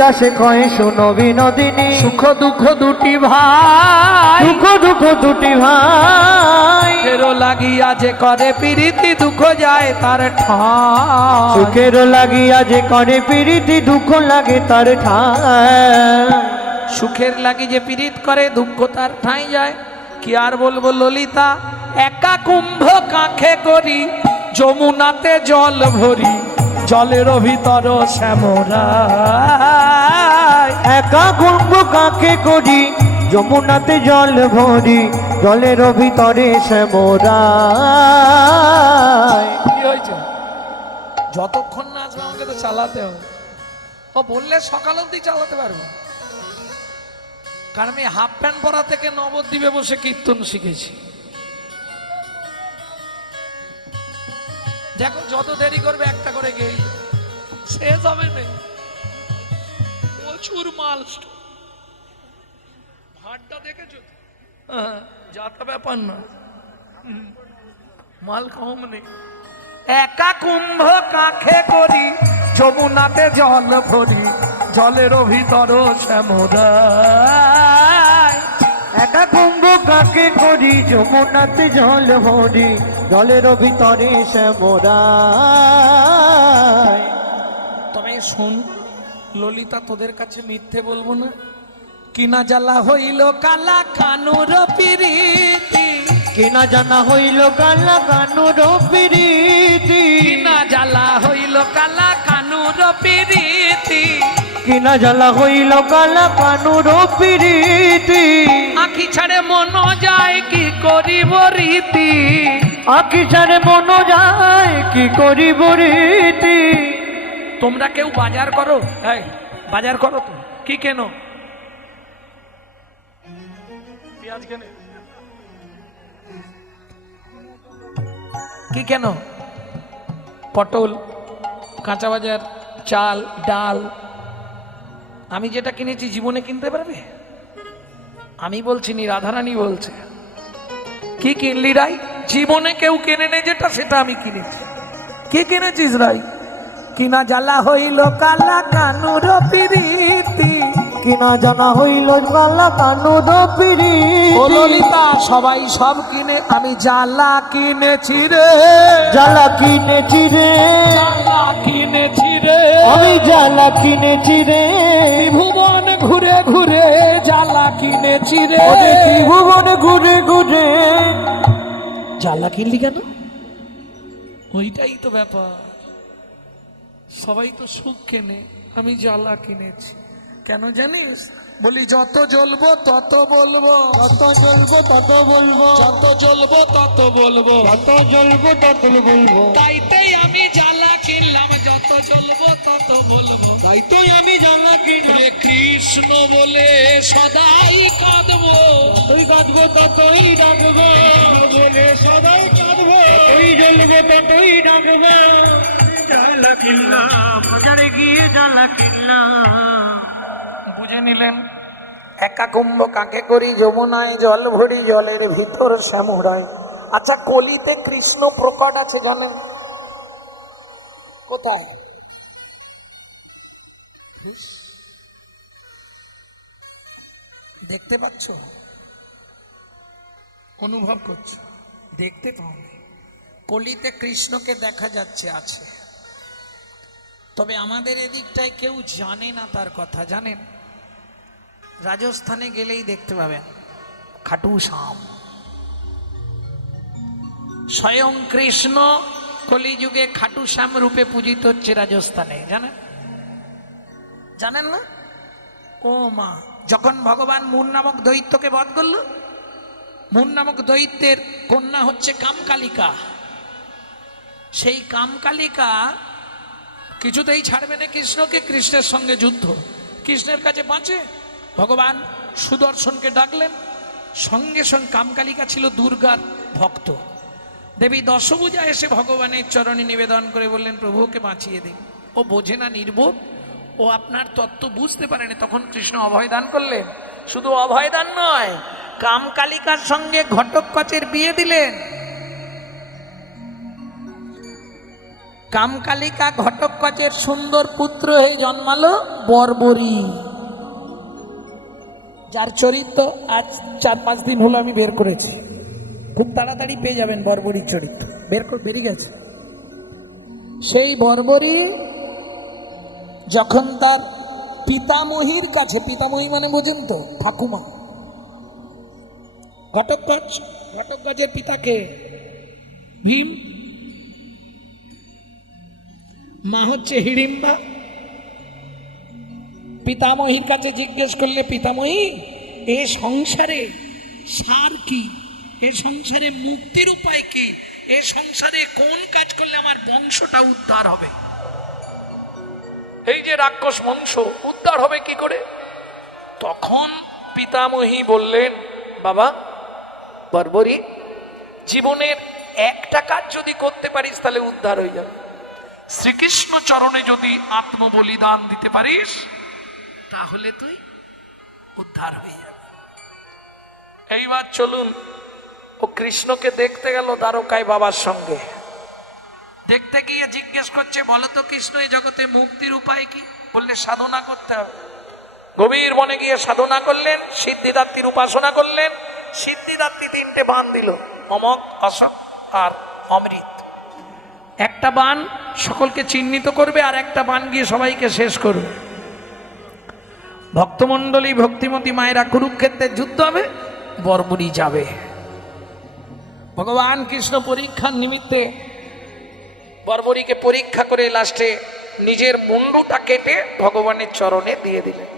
দাসে কয়ে শোনো বিনোদিনী, সুখ দুঃখ দুটি ভাই, দুঃখ দুঃখ দুটি ভাই। ফেরো লাগিয়া যে করে প্রীতি দুঃখ যায় তার ঠাঁই। সুখের লাগিয়া যে করে প্রীতি দুঃখ লাগে তার ঠাঁই। সুখের লাগি যে পীড়িত করে দুঃখ তার ঠাঁই যায়। কি আর বলবো ললিতা, একা কুম্ভ কাঁখে করি যমুনাতে জল ভরি, জলের ভিতর শ্যামরা। একা কুম্ভ কাকে করি যমুনাতে জল ভরি, জলের ভিতরে শ্যামরা। কি হয়েছে? যতক্ষণ না আসবে আমাকে তো চালাতে হবে। ও বললে সকাল অবধি চালাতে পারবো, কারণ আমি হাফ প্যান্ট পরা থেকে নবদ্বীপে বসে কীর্তন শিখেছি। দেখো যত দেরি করবে একটা করে গেই শেষ হবে না। প্রচুর মাল ভাড়টা দেখেছো তো? হ্যাঁ, যাতা ব্যাপার না, মাল কম নেই। একা কুম্ভ কাঁখে করি যমুনাতে জল ভরি, জলের ভিতর শ্যামরা। একা কুম্ভ কাকে করি যমুনাতে জল ভরি, জলের ভিতরে শ্যামরা। তবে শোন ললিতা, তোদের কাছে মিথ্যে বলবো না। কিনা জ্বালা হইল কালা কানুর পিরিতি, কিনা জানা হইল কালা কানুর প্রীতি। কিনা জ্বালা হইল কালা কানুর পিরিতি, কিনা জ্বালা হইল কালা কানুর প্রীতি। আখি ছাড়ে মন যায় কি করিব রীতি, আখি ছাড়ে মন যায় কি করিব রীতি। তোমরা কেউ বাজার করো? এই বাজার করো তো, কি কেন? পেঁয়াজ কেনে কি কেন? পটল, কাঁচা বাজার, চাল, ডাল। আমি যেটা কিনেছি জীবনে কিনতে পারবে? আমি বলছি নি, রাধারানী বলছে। কি কিনলি রাই? জীবনে কেউ কেনে নেই যেটা, সেটা আমি কিনেছি। কি কিনেছিস রাই? কিনা জ্বালা হইল কালা কানুর প্রীতি, কিনা জানা হইল কালা কানুর প্রীতি। ও ললিতা, সবাই সব কিনে, আমি জ্বালা কিনেছি রে, জ্বালা কিনেছি রে, জ্বালা কিনেছি রে। আমি জ্বালা কিনেছি রে। ত্রিভুবন ঘুরে ঘুরে জ্বালা কিনেছি রে। ওরে ত্রিভুবনে ঘুরে ঘুরে। জ্বালা কিনলি কেন? ওইটাই তো ব্যাপার। সবাই তো সুখ কেনে, আমি জ্বালা কিনেছি। কেন জানিস? বলি যত জ্বলবো তত বলবো, যত জ্বলবো তত বলবো, যত জ্বলবো তত বলবো, যত জ্বলবো তত বলবো। তাইতেই আমি জ্বালা কিনলাম, যত জ্বলবো তত বলবো। তাই তো আমি জ্বালা কিনলাম। রে কৃষ্ণ বলে সদাই কাঁদবো, যতই কাঁদবো ততই ডাকবো, বলে সদাই কাঁদবো। যতই জ্বলবো ততই ডাকবো। জ্বালা কিনলাম, বাজারে গিয়ে জ্বালা কিনলাম। বুঝে নিলেন? একা কুম্ভ কাকে করি যমুনায় জল ভরি, জলের ভিতর শ্যামরায়। আচ্ছা, কলিতে কৃষ্ণ প্রকট আছে জানেন কোথায়? দেখতে পাচ্ছ? অনুভব করছো? দেখতে তো হবে। কলিতে কৃষ্ণকে দেখা যাচ্ছে, আছে। তবে আমাদের এদিকটায় কেউ জানে না তার কথা। জানেন? রাজস্থানে গেলেই দেখতে পাবেন খাটু শ্যাম। স্বয়ং কৃষ্ণ কলিযুগে খাটু শ্যাম রূপে পূজিত হচ্ছে রাজস্থানে। জানেন? জানেন না? ও মা, যখন ভগবান মুন নামক দৈত্যকে বধ করল, মুন নামক দৈত্যের কন্যা হচ্ছে কামকালিকা। সেই কামকালিকা কিছুতেই ছাড়বে না কৃষ্ণকে। কৃষ্ণের সঙ্গে যুদ্ধ, কৃষ্ণের কাছে বাঁচে। ভগবান সুদর্শনকে ডাকলেন, সঙ্গে সঙ্গে কামকালিকা ছিল দুর্গার ভক্ত। দেবী দশভুজা এসে ভগবানের চরণে নিবেদন করে বললেন, প্রভুকে বাঁচিয়ে দিন। ও বোঝে না, নির্বোধ, ও আপনার তত্ত্ব বুঝতে পারেনি। তখন কৃষ্ণ অভয়দান করলেন। শুধু অভয়দান নয়, কামকালিকার সঙ্গে ঘটোৎকচের বিয়ে দিলেন। কামকালিকা ঘটোৎকচের সুন্দর পুত্র হয়ে জন্মালো বর্বরী, যার চরিত্র আজ 4-5 দিন হলো আমি বের করেছি। খুব তাড়াতাড়ি পেয়ে যাবেন বর্বরীর চরিত্র, বেরিয়ে গেছে। সেই বর্বরী যখন তার পিতামহীর কাছে, পিতামহী মানে বোঝেন তো, ঠাকুমা, ঘটোৎকচের পিতাকে ভীম, মা হচ্ছে হিড়িম্বা। পিতামহীর কাছে জিজ্ঞেস করলে, পিতামহী এ সংসারে সার কি, এ সংসারে মুক্তির উপায় কি, এ সংসারে কোন কাজ করলে আমার বংশটা উদ্ধার হবে, এই যে রাক্ষস বংশ উদ্ধার হবে কি করে? তখন পিতামহী বললেন, বাবা বর্বরী, জীবনের একটা কাজ যদি করতে পারিস তাহলে উদ্ধার হয়ে যাবে। শ্রীকৃষ্ণ চরণে যদি আত্মবলিদান দিতে পারিস তাহলে তুই উদ্ধার হয়ে যাবে। এইবার চলুন, ও কৃষ্ণকে দেখতে গেল দ্বারকায় বাবার সঙ্গে। দেখতে গিয়ে জিজ্ঞেস করছে, বলো তো কৃষ্ণ, এই জগতে মুক্তির উপায় কি? বললে সাধনা করতে হবে। গভীর বনে গিয়ে সাধনা করলেন, সিদ্ধিদাত্রীর উপাসনা করলেন। সিদ্ধিদাত্রী 3টে বাণ দিল, মমক, অশোক আর অমৃত। একটা বাণ সকলকে চিহ্নিত করবে, আর একটা বাণ গিয়ে সবাইকে শেষ করবে। ভক্তমণ্ডলী, ভক্তিমতী মায়েরা, কুরুক্ষেত্রের যুদ্ধ হবে, বর্বরী যাবে। ভগবান কৃষ্ণ পরীক্ষার নিমিত্তে বর্বরীকে পরীক্ষা করে লাস্টে নিজের মুন্ডুটা কেটে ভগবানের চরণে দিয়ে দিলেন।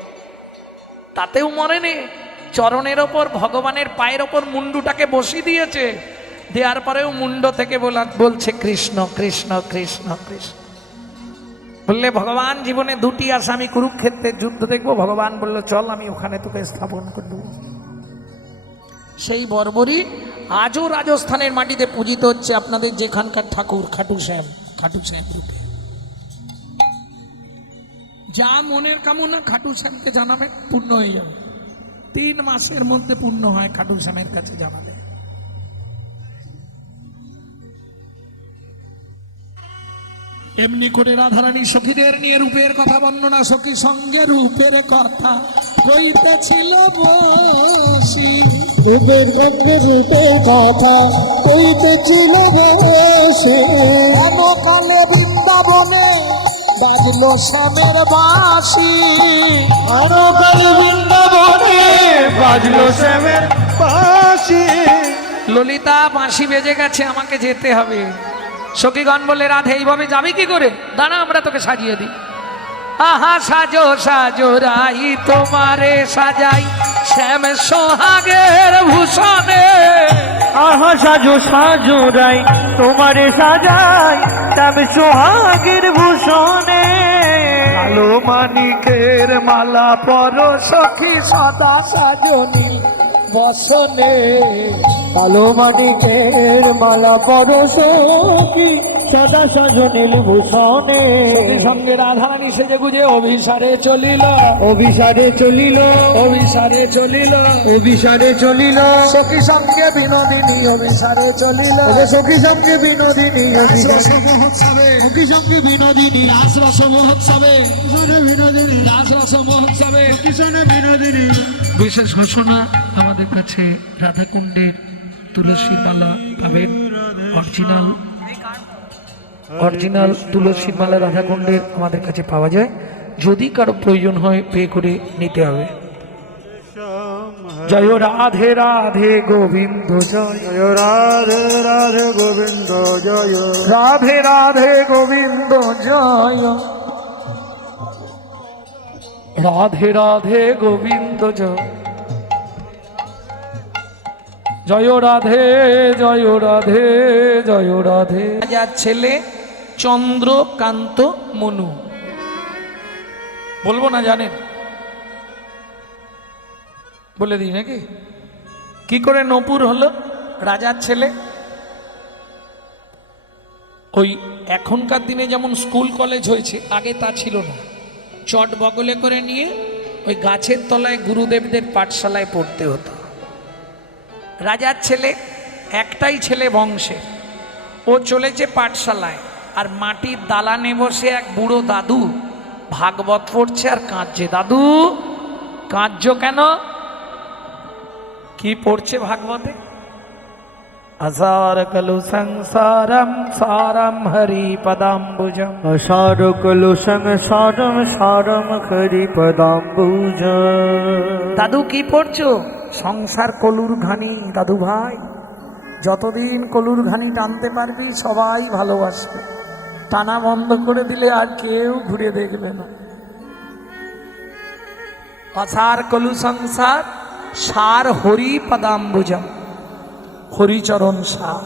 তাতেও মরেনি, চরণের ওপর, ভগবানের পায়ের ওপর মুন্ডুটাকে বসিয়ে দিয়েছে। দেওয়ার পরেও মুন্ড থেকে বলছে কৃষ্ণ কৃষ্ণ কৃষ্ণ কৃষ্ণ। বললে, ভগবান জীবনে 2টি আশা, আমি কুরুক্ষেত্রের যুদ্ধ দেখবো। ভগবান বলল, চল আমি ওখানে তোকে স্থাপন করে দেবো। সেই বর্বরী আজও রাজস্থানের মাটিতে পূজিত হচ্ছে, আপনাদের যেখানকার ঠাকুর খাটু শ্যাম রূপে। যা মনের কামনা খাটু শ্যামকে জানাবেন, পূর্ণ হয়ে যাবে। 3 মাসের মধ্যে পূর্ণ হয় খাটু শ্যামের কাছে জানালে। এমনি করে রাধারানী সখীদের নিয়ে রূপের কথা বর্ণনা, সখী সঙ্গে রূপের কথা কইতেছিল বসি, রূপের মধ্যে রূপের কথা কইতেছিল বসি। কালে বৃন্দাবনে বাজলো শ্যামের বাঁশি, কালে বৃন্দাবনে বাজলো শ্যামের বাঁশি। ললিতা, বাঁশি বেজে গেছে, আমাকে যেতে হবে। সখীগণ বলে, রাধে এইভাবে যাবি কি করে? দাঁড়া, আমরা তোকে সাজিয়ে দিই। আহা সাজো সাজো রাই, তোমারে সাজাই শ্যাম সোহাগের ভূষণে। আহা সাজো সাজো রাই, তোমারে সাজাই শ্যাম সোহাগের ভূষণে। কালো মানিকের মালা পর সখী সদা সাজো নীল বসনে। কালো মানিকের মালা পরো সখী সদা সজনীল ভূষণে। সঙ্গে রাধারানী সেজে গুজে অভিসারে চলিল, অভিসারে চলিল, অভিসারে চলিল, অভিসারে চলিল। সখী সঙ্গে বিনোদিনী অভিসারে চলিল। সখী সঙ্গে বিনোদিনী, রাসরস মহোৎসবে, সখী সঙ্গে বিনোদিনী, রাসরস মহোৎসবে, বিনোদিনী, রাসরস মহোৎসবে কিষণে বিনোদিনী। বিশেষ ঘোষণা, আমাদের কাছে রাধাকুণ্ডের তুলসীর মালা পাবেন, অরিজিনাল তুলসীর মালা রাধাকুণ্ডের আমাদের কাছে পাওয়া যায়। যদি কারো প্রয়োজন হয় পে করে নিতে হবে। জয় রাধে রাধে গোবিন্দ জয়, জয় রাধে রাধে গোবিন্দ জয়, রাধে রাধে গোবিন্দ জয়, রাধে রাধে গোবিন্দ জয়, জয় রাধে জয় রাধে জয় রাধে। রাজার ছেলে চন্দ্রকান্ত মনু, বলবো না জানেন? বলে দিই নাকি? কি করে নপুর হলো? রাজার ছেলে। ওই এখনকার দিনে যেমন স্কুল কলেজ হয়েছে, আগে তা ছিল না। চট বগলে করে নিয়ে ওই গাছের তলায় গুরুদেবদের পাঠশালায় পড়তে হতো। রাজার ছেলে, একটাই ছেলে বংশে, ও চলেছে পাঠশালায়, আর মাটির দালানে বসে এক বুড়ো দাদু ভাগবত পড়ছে আর কাঁদছে। দাদু, কাঁদছো কেন? কি পড়ছে ভাগবতে? আসার কলু সংসারম সারম হরি পদাম্বুজম। আষাঢ় কলু সংসারম সারম হরি পদাম্বুজ। দাদু কি পড়ছো? সংসার কলুর ঘানি দাদু ভাই, যতদিন কলুর ঘানি টানতে পারবি সবাই ভালোবাসবে, টানা বন্ধ করে দিলে আর কেউ ঘুরে দেখবে না। আসার কলু সংসার সার হরি পদাম্বুজম, হরিচরণ সার।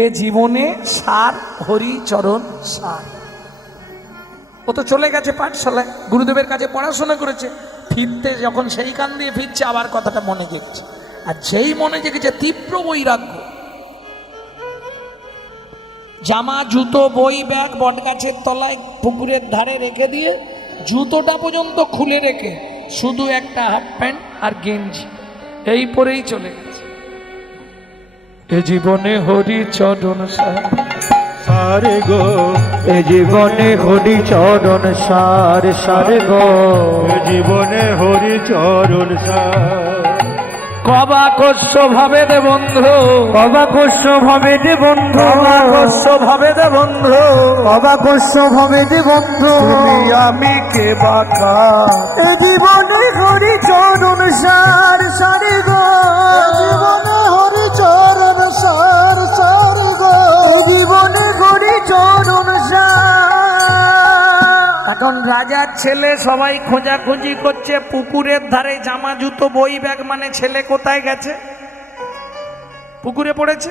এ জীবনে সার হরিচরণ সার। ও তো চলে গেছে পাঠশালায়, গুরুদেবের কাছে পড়াশোনা করেছে। ফিরতে যখন সেই কান দিয়ে ফিরছে, আবার কথাটা মনে জেগেছে। আর যেই মনে জেগেছে তীব্র বৈরাগ্য, জামা জুতো বই ব্যাগ বটগাছের তলায় পুকুরের ধারে রেখে দিয়ে, জুতোটা পর্যন্ত খুলে রেখে শুধু একটা হাফ প্যান্ট আর গেঞ্জি এই পরেই চলে গেছে। এ জীবনে হরিচরণ সার। সারে গো এ জীবনে হরি চরণ সার সারে গো। এ জীবনে হরি চরণ সার। কবাকস্য ভাবে দে বন্ধু, অবাকস্য ভাবে দে বন্ধু, কবাকস্য ভাবে দে বন্ধু, অবাকস্য ভাবে দে বন্ধু। তুমি আমি কে বাকা। এ জীবনে হরি চরণ সার সারে গো। জীবনে হরি চরণ সার সারে গো। জীবনে হরি চরণ সার। এখন রাজার ছেলে সবাই খোঁজাখুঁজি করছে পুকুরের ধারে, জামা জুতো বই ব্যাগ, মানে ছেলে কোথায় গেছে? পুকুরে পড়েছে।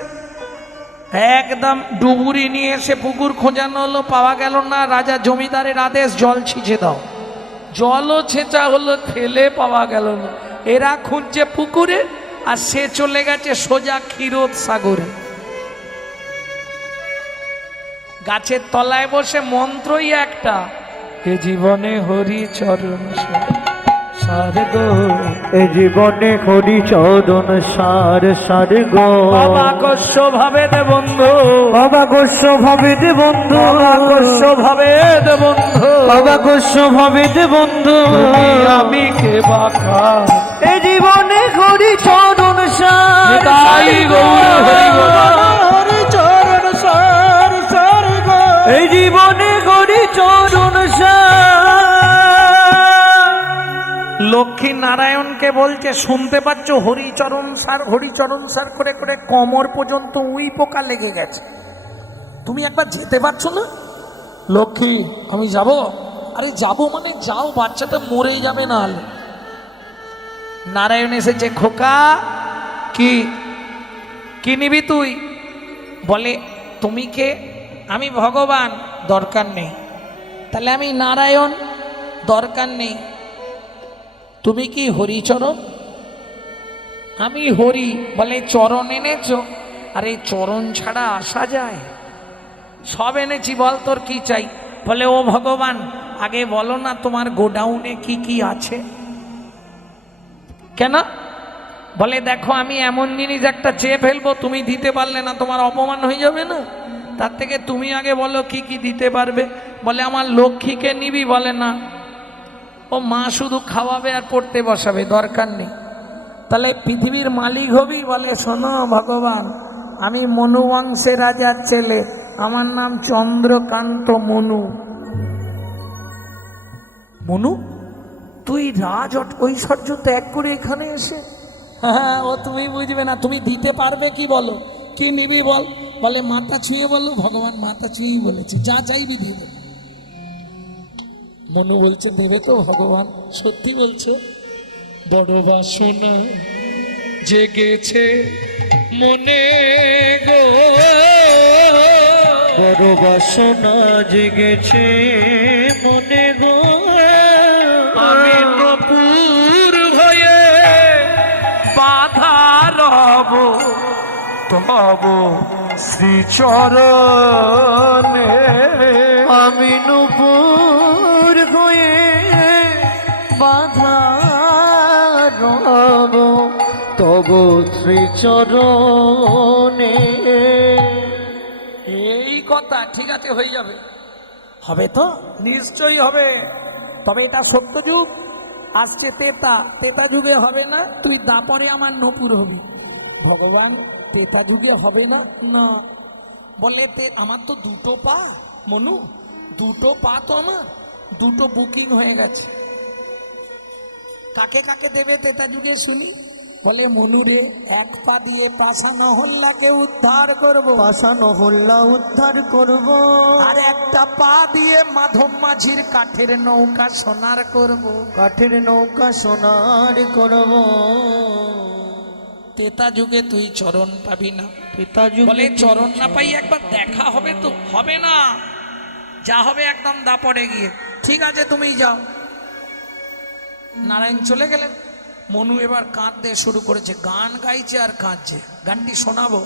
একদম ডুবুরি নিয়ে এসে পুকুর খোঁজানো হলো, পাওয়া গেল না। রাজা জমিদারের আদেশ, জল ছিঁচে দাও। জলও ছেঁচা হলো, ফেলে পাওয়া গেল না। এরা খুঁজছে পুকুরে, আর সে চলে গেছে সোজা ক্ষীরোদ সাগরে। গাছের তলায় বসে মন্ত্রই একটা, এ জীবনে হরিচরণ সার গো। এ জীবনে হরি চরণ সার সারে গো। অবাকস্য ভাবে দে বন্ধু, অবাকস্য ভাবে দে বন্ধু, অবাকস্য ভাবে দে বন্ধু, অবাকস্য ভাবে দে বন্ধু। তুমি আমি কে বাকা। এ জীবনে হরি চরণ সার তাই গৌর হরি গোবিন্দ। হরি চরণ সার সারে গো। এই জীবনে হরি চরণ সার। লক্ষ্মী নারায়ণকে বলছে, শুনতে পাচ্ছ? হরিচরণ সার হরিচরণ সার করে করে কোমর পর্যন্ত উই পোকা লেগে গেছে। তুমি একবার যেতে পারছো না? লক্ষ্মী, আমি যাব। আরে যাব মানে যাও, বাচ্চাটা মরে যাবে না হলে। নারায়ণ এসেছে, খোকা কি কি নিবি তুই? বলে, তুমি কে? আমি ভগবান। দরকার নেই। তাহলে আমি নারায়ণ। দরকার নেই। তুমি কি হরিচরণ? আমি হরি। বলে, চরণ এনেছো? আরে চরণ ছাড়া আসা যায়? সব এনেছি, বল তোর কি চাই। বলে, ও ভগবান, আগে বলো না তোমার গোডাউনে কি কি আছে। কেন? বলে, দেখো আমি এমন জিনিস একটা চেয়ে ফেলবো, তুমি দিতে পারলে না, তোমার অপমান হয়ে যাবে না? তার থেকে তুমি আগে বলো কি কি দিতে পারবে। বলে, আমার লক্ষ্মীকে নিবি? বলে, না, ও মা শুধু খাওয়াবে আর পড়তে বসাবে, দরকার নেই। তাহলে পৃথিবীর মালিক হবি? বলে, শোনো ভগবান, আমি মনু বংশের রাজার ছেলে, আমার নাম চন্দ্রকান্ত মনু। মনু, তুই রাজ ঐশ্বর্য ত্যাগ করে এখানে এসে? হ্যাঁ, ও তুমি বুঝবে না। তুমি দিতে পারবে কি? বলো কি নিবি বল। বলে, মাথা ছুঁয়ে বলো। ভগবান মাথা ছুঁয়েই বলেছে, যা চাইবি দিয়ে দেবে। মনু বলছে, দেবে তো ভগবান? সত্যি বলছো? বড় বাসনা জেগেছে মনে গো, বড় বাসনা জেগেছে মনে গো। আমি নপুর হয়ে যাব তব শ্রীচরণে। আমি নূপুর হয়ে বাধা রব তব শ্রীচরণে। এই কথা ঠিক আছে, হয়ে যাবে। হবে তো? নিশ্চয়ই হবে। তবে এটা সত্য যুগ, আজকে তেতা যুগে হবে না, তুই দাপরে আমার নপুর হবি। ভগবান তেতা যুগে হবে না? না। বলে আমার তো দুটো পা, মনু, দুটো পা তো আমার, দুটো বুকিং হয়ে গেছে। কাকে কাকে দেবে তেতা যুগে শুনি? বলে মনু রে, এক পা দিয়ে পাশা নহল্লাকে উদ্ধার করব, পাশা নহল্লা উদ্ধার করব, আর একটা পা দিয়ে মাধব মাঝির কাঠের নৌকা সোনার করব। কাঠের নৌকা সোনার করব। তেতা যুগে তুই চরণ পাবি না। পিতা যুগে বলে চরণ না পাই একবার দেখা হবে তো? হবে না, যা হবে একদম দাপড়ে গিয়ে। ঠিক আছে তুমি যাও। নারায়ণ চলে গেলেন। মনু এবার কাঁদতে শুরু করেছে, গান গাইছে আর কাঁদছে। গানটি শোনাবো।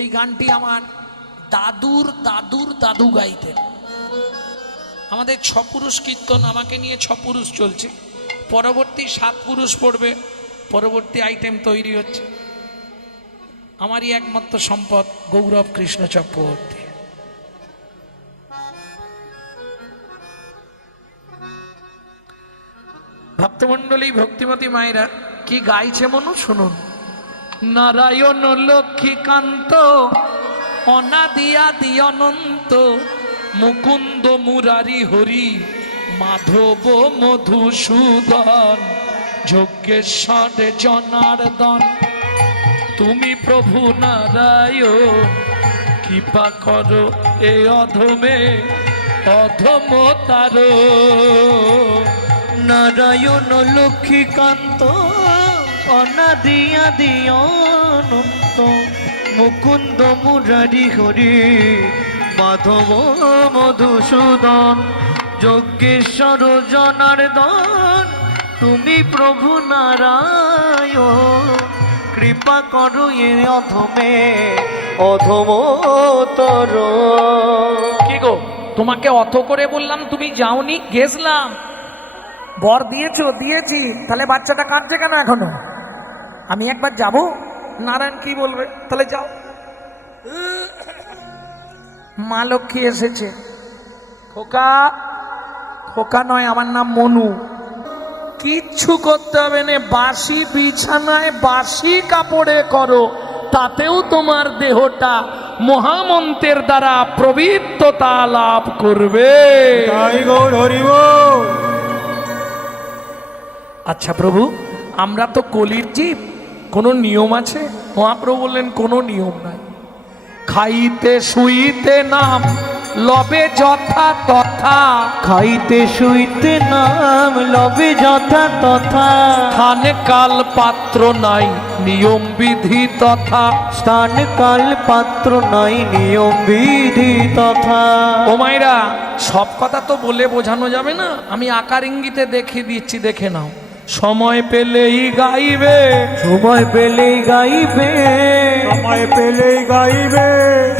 এই গানটি আমার দাদুর দাদুর দাদু গাইতেন। আমাদের 6 পুরুষ কীর্তন, আমাকে নিয়ে 6 পুরুষ চলছে, পরবর্তী 7 পুরুষ পড়বে, পরবর্তী আইটেম তৈরি হচ্ছে। আমারই একমাত্র সম্পদ গৌরব কৃষ্ণ চক্রবর্তী। ভক্তমণ্ডলী, ভক্তিমতী মায়েরা কি গাইছে মনু শুনুন। নারায়ণ লক্ষ্মীকান্ত অনাদি আদি অনন্ত, মুকুন্দ মুরারি হরি মাধব মধুসূদন, যজ্ঞেশ্বর জনার্দন তুমি প্রভু নারায়ণ, কৃপা করো এ অধমে অধম তারো। নারায়ণ লক্ষ্মীকান্ত অনাদি আদি অনন্ত, মুকুন্দ মুরারি হরি মাধব মধুসূদন, যজ্ঞেশ্বর জনার্দন তুমি প্রভু নারায়ণ, কৃপা করো এ অধমে অধমতর। কি গো, তোমাকে অত করে বললাম, তুমি যাওনি? গেছলাম। বর দিয়েছো? দিয়েছি। তাহলে বাচ্চাটা কাঁদছে কেন এখনো? আমি একবার যাব। নারায়ণ কি বলবে? তাহলে যাও। মা লক্ষ্মী এসেছে। খোকা, খোকা নয়, আমার নাম মনু। কিচ্ছু করতে হবে না, বাসি বিছানায় বাসি কাপড়ে করো, তাতেও তোমার দেহটা মহামন্ত্রের দ্বারা পবিত্রতা লাভ করবে। তাই গৌর হরি বল। আচ্ছা প্রভু, আমরা তো কলির জীব, কোনো নিয়ম আছে? মহাপ্রভু বললেন কোনো নিয়ম নাই। খাইতে শুইতে নাম লবে যথা তথা, খাইতে শুইতে নাম লবে যথা তথা, স্থান কাল পাত্র নাই নিয়ম বিধি তথা। স্থান কাল পাত্র নাই নিয়ম বিধি তথা। ও মাইরা, সব কথা তো বলে বোঝানো যাবে না, আমি আকার ইঙ্গিতে দেখিয়ে দিচ্ছি, দেখে নাও। সময় পেলেই গাইবে, সময় পেলেই গাইবে, সময় পেলেই গাইবে,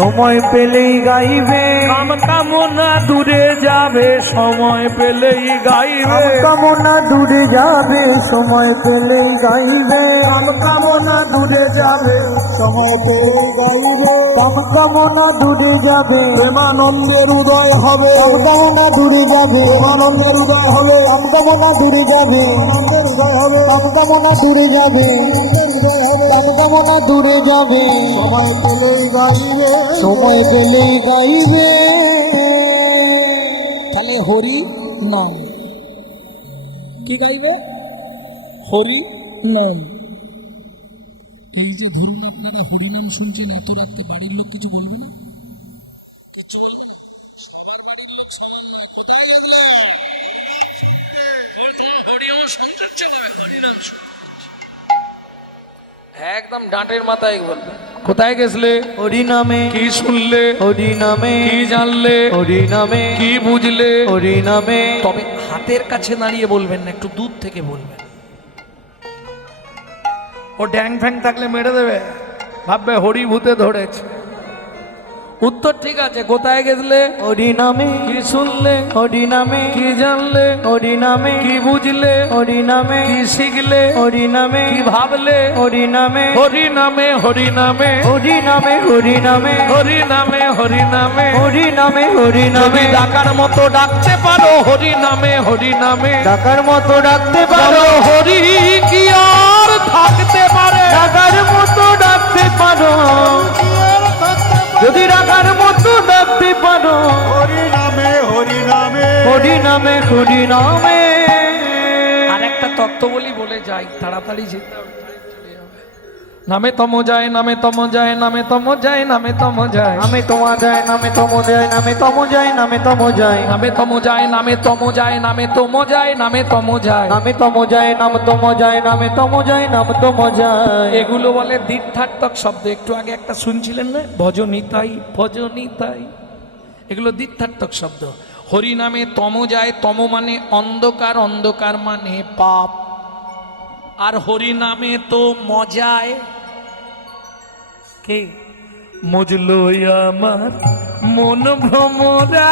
সময় পেলেই গাইবে, কাম কামনা দূরে যাবে, সময় পেলেই গাইবে। কামনা দূরে যাবে, সময় পেলেই গাইবে, কামনা দূরে যাবে, সময় পেলেই গাইবে, কামনা দূরে যাবে, প্রেমানন্দের উদয় হবে, কামনা দূরে যাবে, প্রেমানন্দের উদয় হবে, কামনা দূরে যাবে, কামনা দূরে যাবে, কামনা দূরে যাবে, সময় পেলেই গাইবে, সময় পেলেই গাইবে। তাহলে হরি নাম কি গাইবে? হরি নাম। এই যে ধরুন আপনারা হরিনাম শুনছেন এত রাত্রে, বাড়ির লোক কিছু বলবে না? একদম ডাঁটের মাথায় বলবে। কোথায় গেছলে? হরি নামে, কি শুনলে? হরি নামে, কি জানলে? হরি নামে, কি বুঝলে? হরি নামে। তবে হাতের কাছে দাঁড়িয়ে বলবেন না, একটু দূর থেকে বলবেন। ও ড্যাং ফ্যাং থাকলে মেরে দেবে, ভাববে হরি ভূতে ধরেছে। উত্তর ঠিক আছে, কোথায় গেছলে? হরি নামে, কি শুনলে? হরি নামে, কি জানলে? হরি নামে, কি বুঝলে? হরি নামে, কি শিখলে? হরি নামে, কি ভাবলে? হরি নামে, হরি নামে, হরি নামে, হরি নামে, হরি নামে, হরি নামে, হরি নামে। হরি নামে, হরি যদি নামে, ডাকার মতো ডাকতে পারো হরি নামে, হরি নামে, ডাকার মতো ডাকতে পারো, বলো হরি কি আর থাকতে পারে? ডাকার মতো ডাকতে পারো, যদি ডাকার মতো ডাকতে পারো, হরি নামে হরি নামে হরি নামে, হরি নামে। আর একটা তত্ত্ব বলে যাই, তাড়াতাড়ি যেতে হবে, time চলে যাবে। নামে তম যায়, নামে তম যায়, নামে তম যায়, নামে তম যায়, নামে তোমা যায়, নামে তম যায়, নামে তম যায়, নামে তম যায়, নামে তম যায়, নামে তম যায়, নামে তম যায়, নামে তম যায়। নামে তম যায়, নাম তম যায়, নামে তম যায়, নাম তম যায়। এগুলো বলে দ্বিধার্থক শব্দ। একটু আগে একটা শুনছিলেন না, ভজনিতাই ভজনিতাই, এগুলো দ্বিধার্থক শব্দ। হরি নামে তম যায়, তম মানে অন্ধকার, অন্ধকার মানে পাপ। আর হরি নামে তো মজায় কে মজলো আমার মন ভ্রমরা,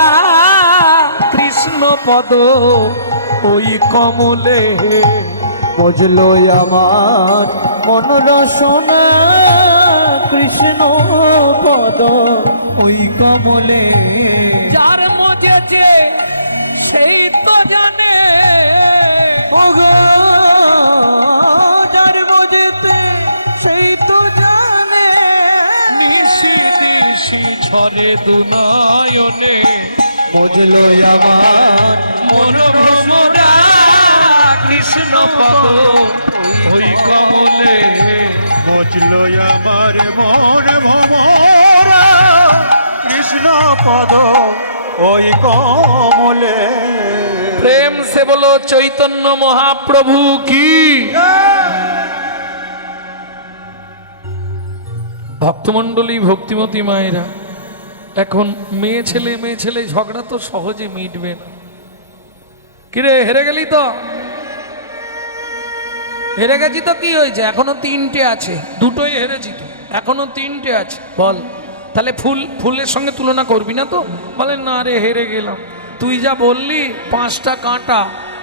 কৃষ্ণ পদ ওই কমলে। বুঝলো আমার মন রসনা, কৃষ্ণ পদ ওই কমলে। যার মজেছে সেই তো জানে, যার মজেছে সেই তো জানে। ঝরে দুনয়নে বুঝলো আমার মন ভ্রমরা, কৃষ্ণ পদ ওই কমলে। মজলো আমার মন ভমরা, কৃষ্ণ পদ ওই কমলে। প্রেম সে বলো চৈতন্য মহাপ্রভু কি। ভক্তমণ্ডলী, ভক্তিমতী মায়েরা, এখন মেয়ে ছেলে ঝগড়া তো সহজে মিটবে না। কিরে হেরে গেলি তো? হেরে গেছি তো কি হয়েছে? এখনো তিনটে আছে, দুটোই হেরেছি তো, এখনো তিনটে আছে। বল তাহলে ফুলের সঙ্গে তুলনা করবি না তো? বলে না রে হেরে গেলাম। তুই যা বললি 5টা কাঁটা,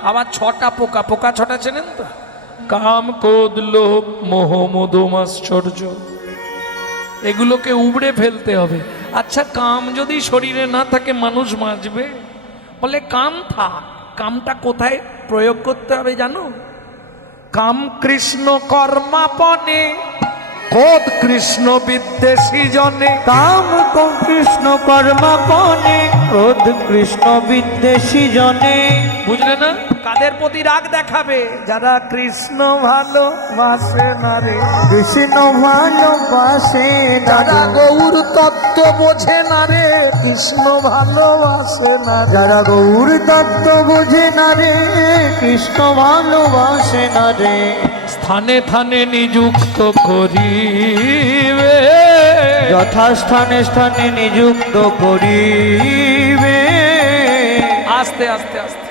আবার 6টা পোকা। পোকা 6টা চেনেন তো? কাম, ক্রোধ, লোভ, মোহ, মদ, মাশ্চর্য, এগুলোকে উবড়ে ফেলতে হবে। আচ্ছা, কাম যদি শরীরে না থাকে মানুষ বাঁচবে? বলে কাম থাক, কামটা কোথায় প্রয়োগ করতে হবে জানো? কাম কৃষ্ণ কর্মাপনে, ক্রোধ কৃষ্ণ বিদ্বেষী জনে। কাম কৃষ্ণ কর্মাপনে, ক্রোধ কৃষ্ণ বিদ্বেষী জনে। বুঝলে না? কাদের প্রতি রাগ দেখাবে? যারা কৃষ্ণ ভালোবাসে না রে, কৃষ্ণ ভালোবাসে না যারা রে। গৌর তত্ত্ব বোঝে না রে, কৃষ্ণ ভালোবাসে না রে। যারা গৌর তত্ত্ব বুঝে না রে, কৃষ্ণ ভালোবাসে না রে। স্থানে স্থানে নিযুক্ত করিবে, যথাস্থানে স্থানে নিযুক্ত করিবে। আস্তে আস্তে আস্তে।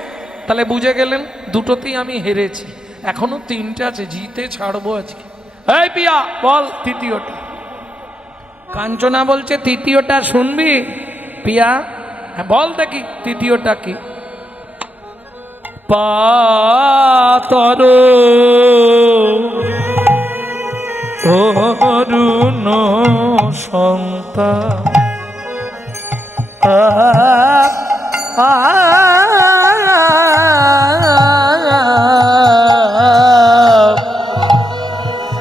তাহলে বুঝে গেলেন দুটোতেই আমি হেরেছি, এখনো 3টে আছে, জিতে ছাড়বো আজকে। এই পিয়া বল তৃতীয়টা। কাঞ্চনা বলছে তৃতীয়টা শুনবি? পিয়া হ্যাঁ বল দেখি তৃতীয়টা কি। পাতর অরুণ সন্তান,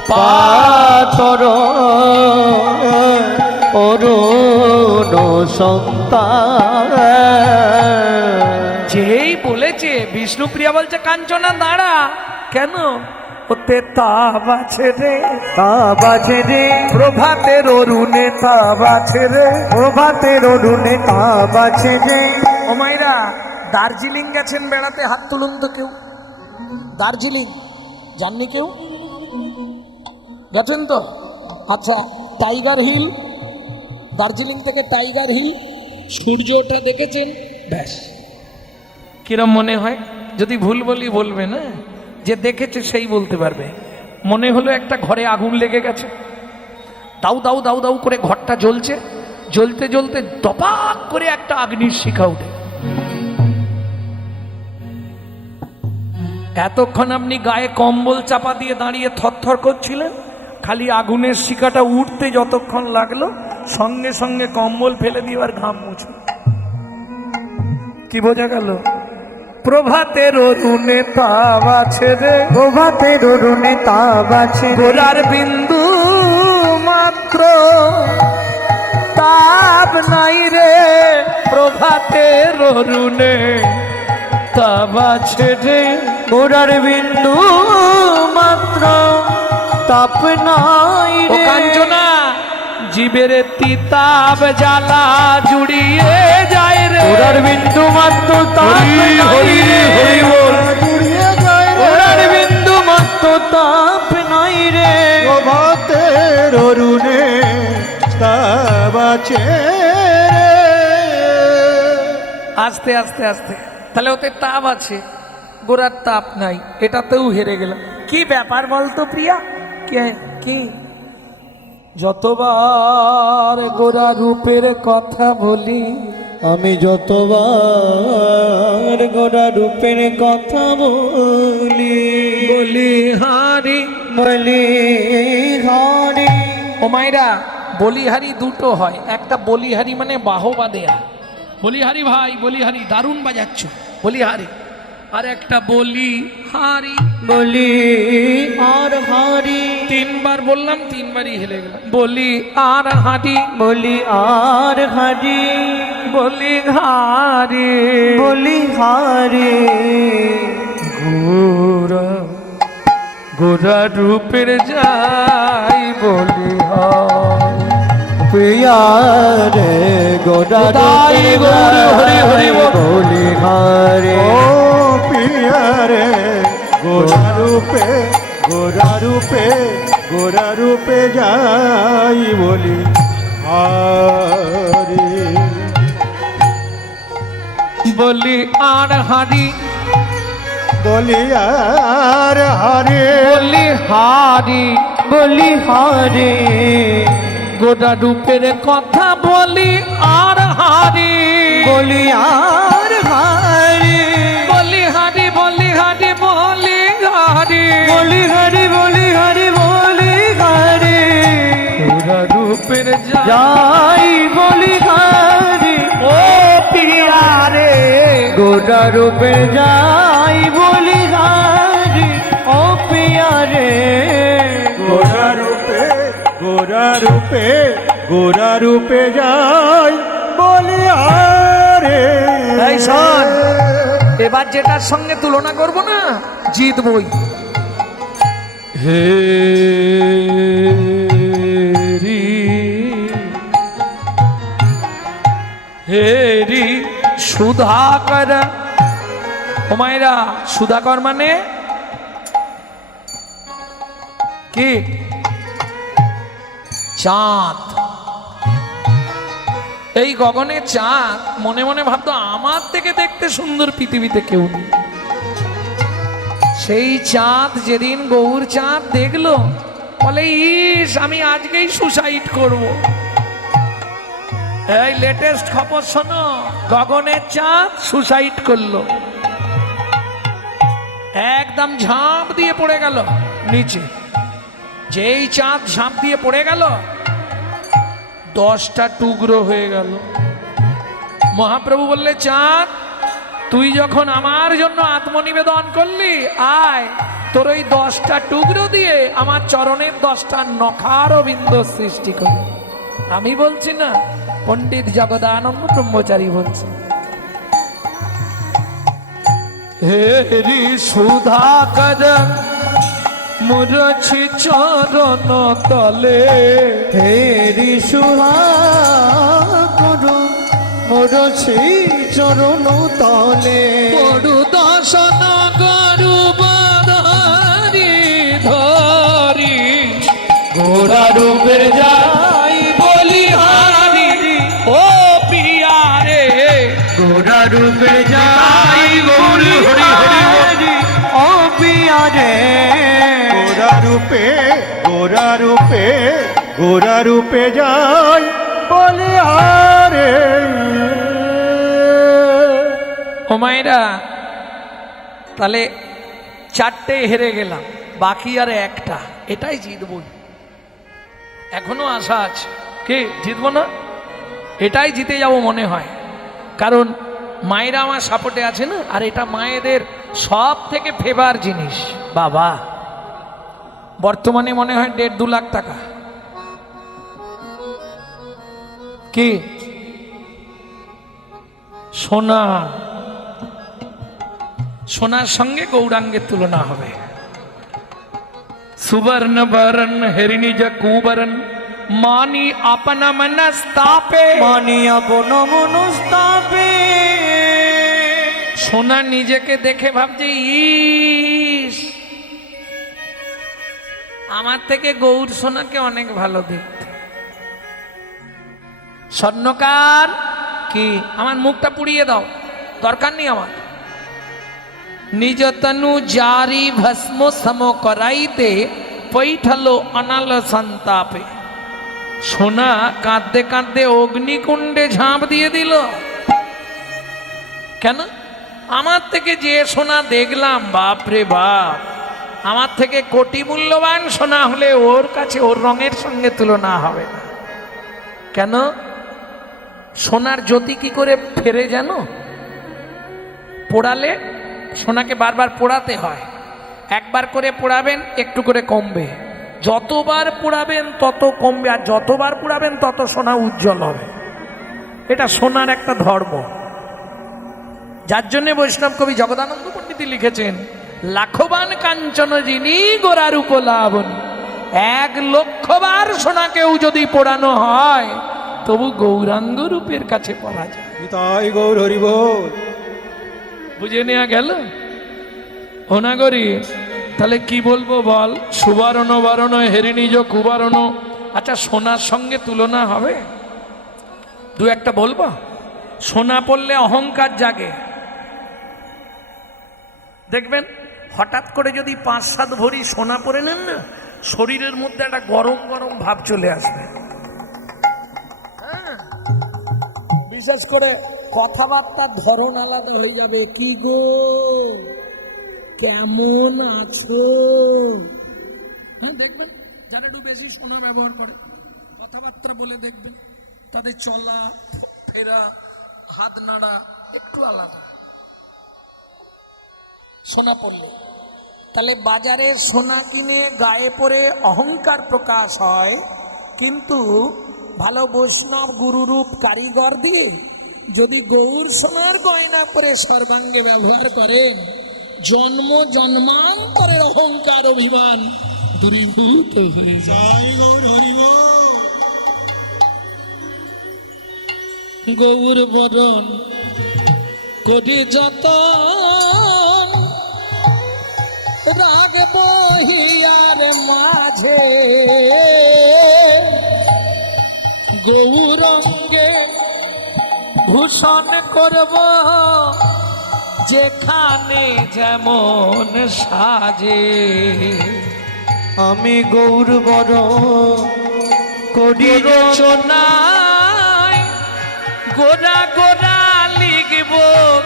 পাতর অরুণ সন্তান। যেই বলেছে বিষ্ণুপ্রিয়া বলছে কাঞ্চনা দাঁড়া। কেন? ওতে তাপ আছে রে, তাপ আছে রে, প্রভাতের অরুণে তাপ আছে রে। প্রভাতের অরুণে তাপ আছে রে। ও মাইরা, দার্জিলিং গেছেন বেড়াতে? হাত তুলুন তো কেউ। দার্জিলিং জাননি কেউ? গেছেন তো? আচ্ছা, টাইগার হিল, দার্জিলিং থেকে টাইগার হিল সূর্যটা দেখেছেন? ব্যাস। কিরম মনে হয়? যদি ভুল বলি বলবে না, যে দেখেছে সেই বলতে পারবে। মনে হলো একটা ঘরে আগুন লেগে গেছে, দাউ দাউ দাউ দাউ করে ঘরটা জ্বলছে, জ্বলতে জ্বলতে দপাক করে একটা আগ্নির শিখা উঠে। এতক্ষণ আপনি গায়ে কম্বল চাপা দিয়ে দাঁড়িয়ে থরথর করছিলেন, খালি আগুনের শিখাটা উঠতে যতক্ষণ লাগলো সঙ্গে সঙ্গে কম্বল ফেলে দিয়ে আর ঘাম মুছে। কি বোঝা গেল? প্রভাতের অরুণে তাপ আছে রে, প্রভাতের অরুণে তাপ আছে রে, গোরার বিন্দু মাত্র তাপ নাই রে, প্রভাতের অরুণে তাপ আছে রে, গোরার বিন্দু মাত্র তাপ নাই ও রে। কাঞ্চনা, জীবের তিতাব জ্বালা জুড়িয়ে যায় রে, গোরার বিন্দু মাত্র তাপ হরি নাই হরি রে, হরি বল। জুড়িয়ে যায় রে গোরার বিন্দু মাত্র তাপ নাই রে। প্রভাতের অরুণে তাপ আছে রে। আস্তে আস্তে আস্তে, তাহলে ওতে তাপ আছে, গোরার তাপ নাই, এটাতেও হেরে গেলাম। কি ব্যাপার বলতো প্রিয়া? কি যতবার গোরা রূপের কথা বলি, আমি যতবার গোরা রূপের কথা বলি, বলি হারি। বলি হরি। ও মাইরা, বলিহারি দুটো হয়, একটা বলিহারি মানে বাহবা দেয়া, বলিহারি ভাই বলিহারি দারুণ বাজাচ্ছ বলিহারি, আর একটা বলি হারি। বলি আর হরি, তিনবার বললাম, তিনবারই হেলে গেলাম। বলি আর হারি, বলি আর হরি, বলি হারি, বলি হরি। গোরা গোরা রূপের যাই বলি হারি। প্রিয়া রে গোরা তাই গৌর হরি হরি বল। বলি হরি। ও পিয়া রে গোরা রূপে গোরা রূপে গোরা রূপে যাই বলি হারি। বলি আর হারি, বলি আর হারে বলি হারি, বলি হরি। গোটা রূপের কথা বলি আর হারি, বলি আর হরি, বলি হারি, বলি হারি, বলি হারি, বলি হরি, বলি হরি, বলি হরি। গোটা রূপের যা যাই বলি হরি। ও প্রিয়া রে, গোরা রূপে যাই বলি হরি। ও প্রিয়া রে গোরা রূপে গোরা রূপে গোরা রূপে যাই বলি আরে। এই শোন, এবার যেটার সঙ্গে তুলনা করব না, জিতবই। হে রি, হেরি সুধাকর। ও মায়েরা, সুধাকর মানে কি? চাঁদ। এই গগনে চাঁদ মনে মনে ভাবতো আমার থেকে দেখতে সুন্দর পৃথিবীতে কেউ নেই। সেই চাঁদ যেদিন গৌর চাঁদ দেখলো, বলে ইস আমি আজকেই সুসাইড করব। এই লেটেস্ট খবর শোনো, গগনের চাঁদ সুসাইড করলো, একদম ঝাঁপ দিয়ে পড়ে গেল নিচে। যেই চাঁদ ঝাঁপ দিয়ে পড়ে গেল, 10টা টুকরো হয়ে গেল। মহাপ্রভু বললে, চাঁদ তুই যখন আমার জন্য আত্মনিবেদন করলি, আয় তোর ওই 10টা টুকরো দিয়ে আমার চরণের 10টা নখার বিন্দু সৃষ্টি করি। আমি বলছি না, পণ্ডিত জগদানন্দ ব্রহ্মচারী বলছে। হেরি সুধাকর মুরছি চরণ তলে, হেরি সুহা করো মোর সেই চরণ তলে। পড়ু দর্শন করু বাধারি ধরি, গোরা রূপের যাই বলি হারি। ও প্রিয়া রে, গোরা রূপে যাই বলি হরি হরি। ও পিয়া রে গোরা রূপে রূপে গোরা রূপে গোরা রূপে যাই বলি আরে ও মায়েরা, তাহলে চারটে হেরে গেলাম, বাকি আর একটা, এটাই জিতবই। এখনো আশা আছে, কে জিতবো না? এটাই জিতে যাব মনে হয়, কারণ মায়েরা আমার সাপোর্টে আছে না। আর এটা মায়েদের সব থেকে ফেভার জিনিস। বাবা বর্তমানে মনে হয় 1.5-2 লাখ টাকা। কি সোনা, সোনার সঙ্গে গৌরাঙ্গের তুলনা হবে। সুবর্ণ বরণ হেরিণী যা কুবরণ মানি আপন মনস্তাপে, মানি আপন মনস্তাপে। সোনা নিজেকে দেখে ভাবছে, ইস আমার থেকে গৌর সোনাকে অনেক ভালো দেখতে। স্বর্ণকার কি আমার মুখটা পুড়িয়ে দাও, দরকার নেই আমার। নিজ তনু জারি ভস্ম সম করাইতে পৈঠলো অনাল সন্তাপে। সোনা কাঁদতে কাঁদতে অগ্নিকুণ্ডে ঝাঁপ দিয়ে দিল। কেন? আমার থেকে যে সোনা দেখলাম, বাপরে বাপ, আমার থেকে কোটি মূল্যবান সোনা হলে ওর কাছে ওর রঙের সঙ্গে তুলনা হবে না। কেন? সোনার জ্যোতি কি করে ফেরে জানো? পোড়ালে সোনাকে বারবার পোড়াতে হয়। একবার করে পোড়াবেন একটু করে কমবে, যতবার পোড়াবেন তত কমবে, আর যতবার পোড়াবেন তত সোনা উজ্জ্বল হবে। এটা সোনার একটা ধর্ম। যার জন্যে বৈষ্ণব কবি জগদানন্দ পণ্ডিত লিখেছেন, লাখবান কাঞ্চন যিনি গোরার উপলাবনী। 1,00,000 বার সোনাকেও যদি পোড়ানো হয় তবু গৌরাঙ্গ রূপের কাছে পড়া যায়। তাই গৌর হরি বল। বুঝে নেওয়া গেল? অনাগরি তাহলে কি বলবো বল? সুবর্ণ বরণ হেরিণীজ কুবরণ। আচ্ছা, সোনার সঙ্গে তুলনা হবে? 2-1টা বলবো। সোনা পড়লে অহংকার জাগে। দেখবেন হঠাৎ করে যদি 5-7 ভরি সোনা পরে নেন না, শরীরের মধ্যে একটা গরম গরম ভাব চলে আসবে। বিশেষ করে কথাবার্তার ধরন আলাদা হয়ে যাবে। কি গো, কেমন আছো? হ্যাঁ, দেখবেন যারা একটু বেশি সোনা ব্যবহার করে, কথাবার্তা বলে দেখবেন তাদের চলা ফেরা, হাত নাড়া একটু আলাদা সোনা পড়লে। তাহলে বাজারে সোনা কিনে গায়ে পরে অহংকার প্রকাশ হয়, কিন্তু ভালো বৈষ্ণব গুরুরূপ কারিগর দিয়ে যদি গৌর সোনার গয়না পরে সর্বাঙ্গে ব্যবহার করেন, জন্ম জন্মান্তরের অহংকার অভিমান দূরীভূত হয়ে যায়। গৌর বরণ করে যত রাগব হিয়ার মাঝে, গৌরঙ্গে ভূষণ করব যেখানে যেমন সাজে। আমি গৌর বড় করি রচনায় গোরা গোরা লিখব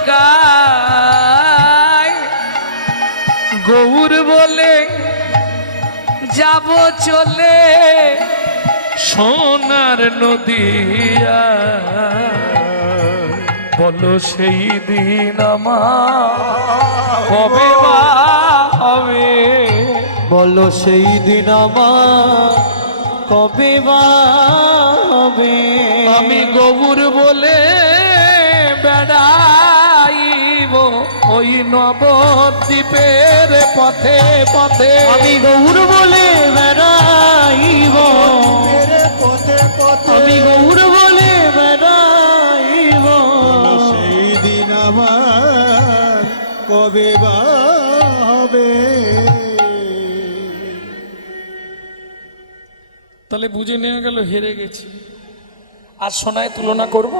গায়, গৌর বলে যাব চলে সোনার নদিয়া। বলো সেই দিন আমার কবে বা হবে? বলো সেই দিন আমার কবে বা হবে? আমি গৌর বলে বেড়াইব ওই নবদ্বীপের পথে পথে। আমি গৌর বলে বেড়াইব, আমি গৌর বলে বেড়াইব। সেই দিন আমার কবে বা হবে? তাহলে বুঝে নেওয়া গেল হেরে গেছি। আর সোনায় তুলনা করব?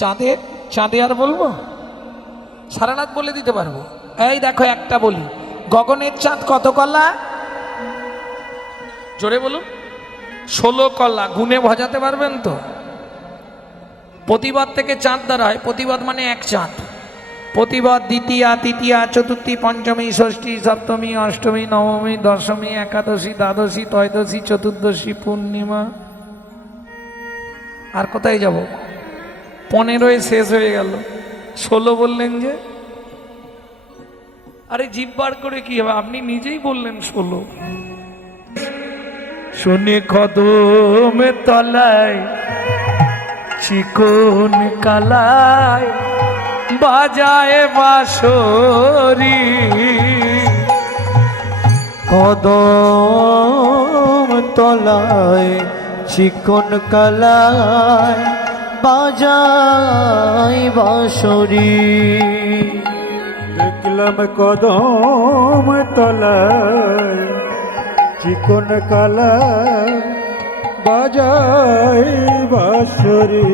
চাঁদে চাঁদে আর বলবো? সারা রাত বলে দিতে পারবো। এই দেখো একটা বলি, গগনের চাঁদ কত কলা? জোরে বলুন। 16 কলা। গুনে বোঝাতে পারবেন তো? প্রতিবাদ থেকে চাঁদ দ্বারা হয়। প্রতিবাদ মানে এক চাঁদ। প্রতিবাদ দ্বিতীয়া, তৃতীয়া, চতুর্থী, পঞ্চমী, ষষ্ঠী, সপ্তমী, অষ্টমী, নবমী, দশমী, একাদশী, দ্বাদশী, ত্রয়োদশী, চতুর্দশী, পূর্ণিমা। আর কোথায় যাব? 15 শেষ হয়ে গেল, 16 বললেন যে। আরে জিভ বার করে কি হবে? আপনি নিজেই বললেন 16। শুনে কদমে তলায় চিকন কালায় বাজায় বাঁশরি, কদম তলায় চিকন কালায় বাজায় বাঁশরি। দেখলাম কদম তলায় চিকন কালা বাজায় বাঁশরি।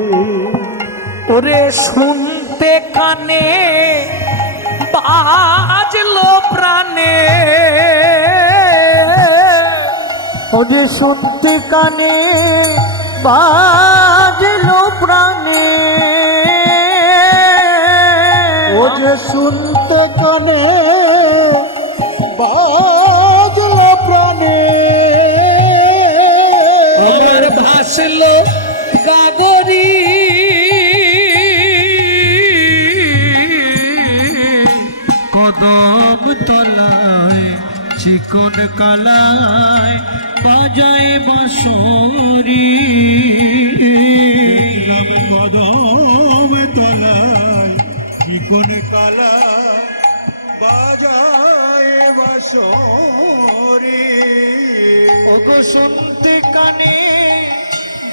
ওরে শুনতে কানে বাজলো প্রাণে, ওরে শুনতে কানে বাজলো প্রাণে, ও যে শুনতে কানে বাজলো প্রাণে। আমার ভাসলো গাগরি, কদম তলায় চিকন কালায় বাজায় বাঁশরি। দেখলাম কদম তলায় চিকন কালা বাজায় বাঁশরি। ওগো শুনতে কানে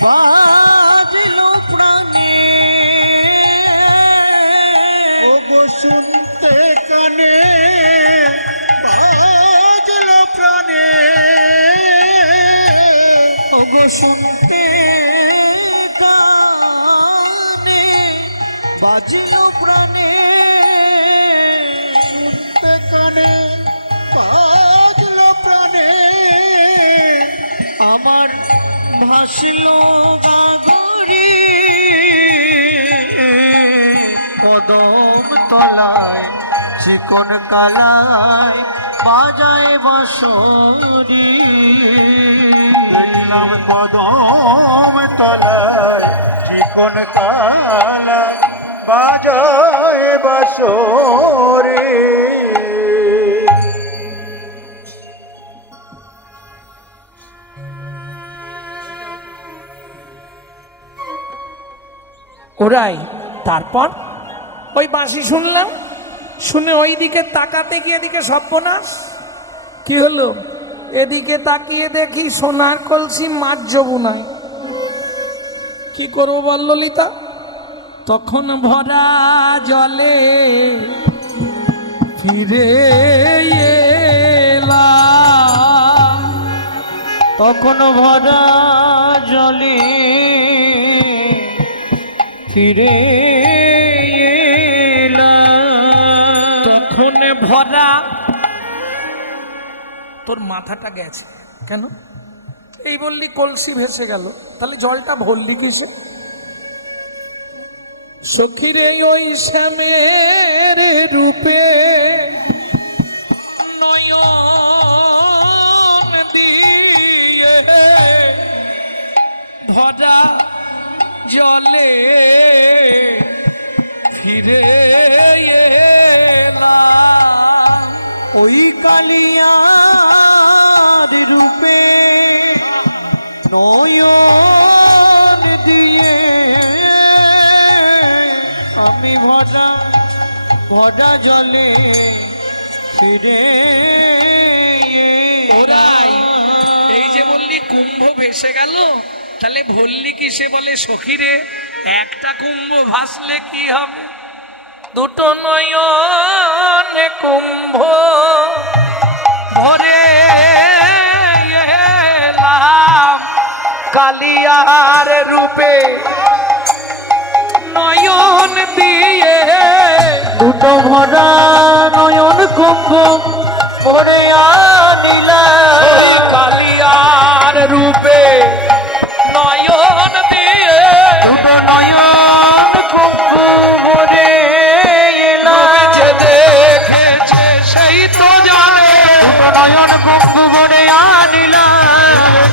বাজলো প্রাণে, ও গো শুনতে কানে বাজলো প্রাণে। ওগো শুনতে কানে বাজলো প্রাণে, শুনতে কানে বাজলো প্রাণে। আমার ভাসলো গাগরি, কদম তলায় চিকন কালায় বাজায় বাঁশরি। দেখলাম কদম তলায় চিকন কালা বাজায় বাঁশরি। ওরাই তারপর ওই বাঁশি শুনলাম, শুনে ওই দিকে তাকাতে গিয়ে এদিকে সর্বনাশ। কি হলো? এদিকে তাকিয়ে দেখি সোনার কলসি মাছ যমুনায়। কি করবো বল ললিতা? তখন ভরা জলে ফিরে এলাম, তখন ভরা জলে ফিরে এলাম। তখন ভরা। তোর মাথাটা গেছে কেন? এই বললি কলসি ভেসে গেল, তাহলে জলটা ভরলি কিসে? সখীরে ওই শ্যামের রূপে নয়ন দিয়ে ভরা জলে ফিরে এলাম। ওই কালিয়ার রূপে নয়ন দিয়ে আমি ভরা ভরা জলে ফিরে ওরাই এই যে বললি কুম্ভ ভেসে গেল, তাহলে ভরলি কি? সে বলে সখীরে একটা কুম্ভ ভাসলে কি হবে? দুটো নয়ন কুম্ভ ভরে এলাম, কালিয়ার রূপে নয়ন দিয়ে দুটো ভরা নয়ন কুম্ভ ভরে আনিলা ওই কালিয়ার রূপে নয়ন দিয়ে দুটো নয়ন কুঙ্কু ভরে এলা যে দেখেছে সেই তো জানে দুটো নয়ন কুঙ্কু ভরে আনিলা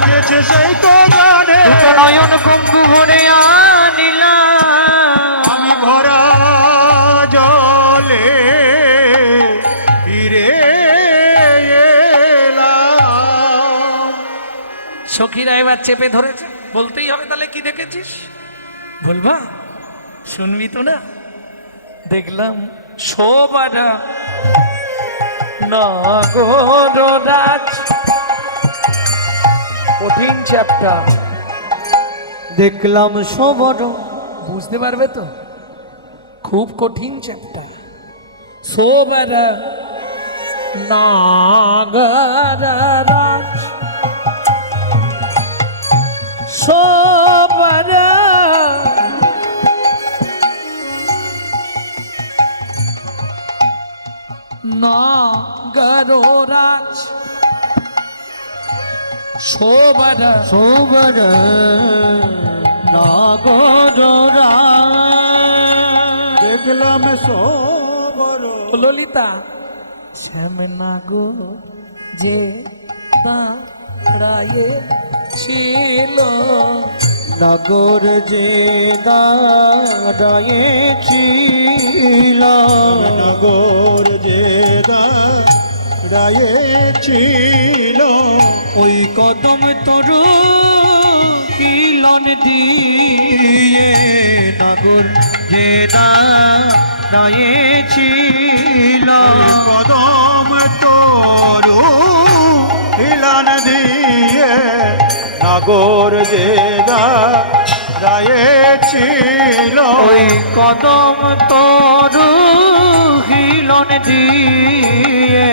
দেখেছে সেই তো জানে দুটো নয়ন কুঙ্কু ভরে আনিলা আমি ভরা জলে ফিরে এলাম। সখীরা এবার চেপে ধরেছে, বলতেই হবে তাহলে কি দেখেছিস, বলবা শুনবি তো না? দেখলাম শোভারা নগররাজ, কঠিন চ্যাপ্টার, দেখলাম সবর বুঝতে পারবে তো, খুব কঠিন চ্যাপ্টার। শোভারা নগররাজ শোভারা নগররাজ শোভারা সবর দেখলাম সবর ললিতা শ্যামনাগো যে দাঁড়ায়ে ছিল নগর যে দাঁড়ায়েছিল নগর যে দাঁড়িয়েছিল ওই কদম তরু কিলন দিয়ে নগর যে দাঁড়ায়েছিল কদম তরু হিলান দিয়ে নগর যে দাঁড়িয়েছিল ওই কদম তরু হিলন দিয়ে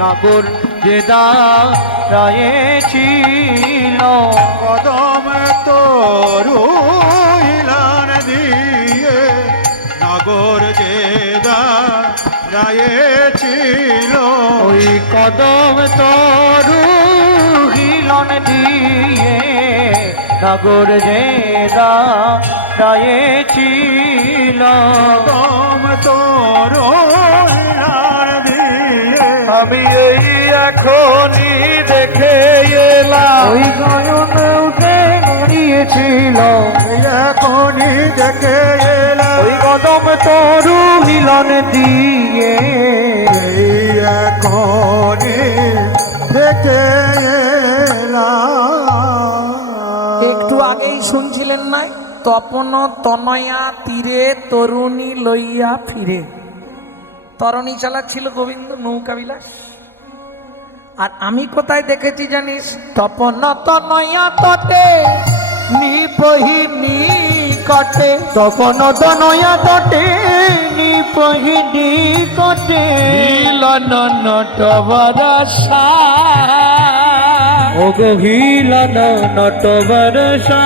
নগর যে দাঁড়ায়েছিল কদম তরু হিলান দিয়ে নগর যে দাঁড়িয়েছিল ওই কদম তরু হিলন দিয়ে নগর যে দাঁড়িয়েছিল কদম তরু হিলান দিয়ে আমি এই এখনই দেখে এলাম ওই নয়ন উঠে দাঁড়িয়েছিল এখনই দেখে এলাম ওই কদম তরু হিলন দিয়ে এই এখনই দেখে এলাম একটু আগেই শুনছিলেন নাই, তপন তনয়া তীরে তরুণী লইয়া ফিরে, তরণী চালাচ্ছিল গোবিন্দ নৌকা বিলাস। আর আমি কোথায় দেখেছি জানিস, তপন তনয়া তটে নিপহিনী কটে, তপন তনয়া তটে নিপহিনী কটে মিলন নটবরসা ও গহিলন নটবরসা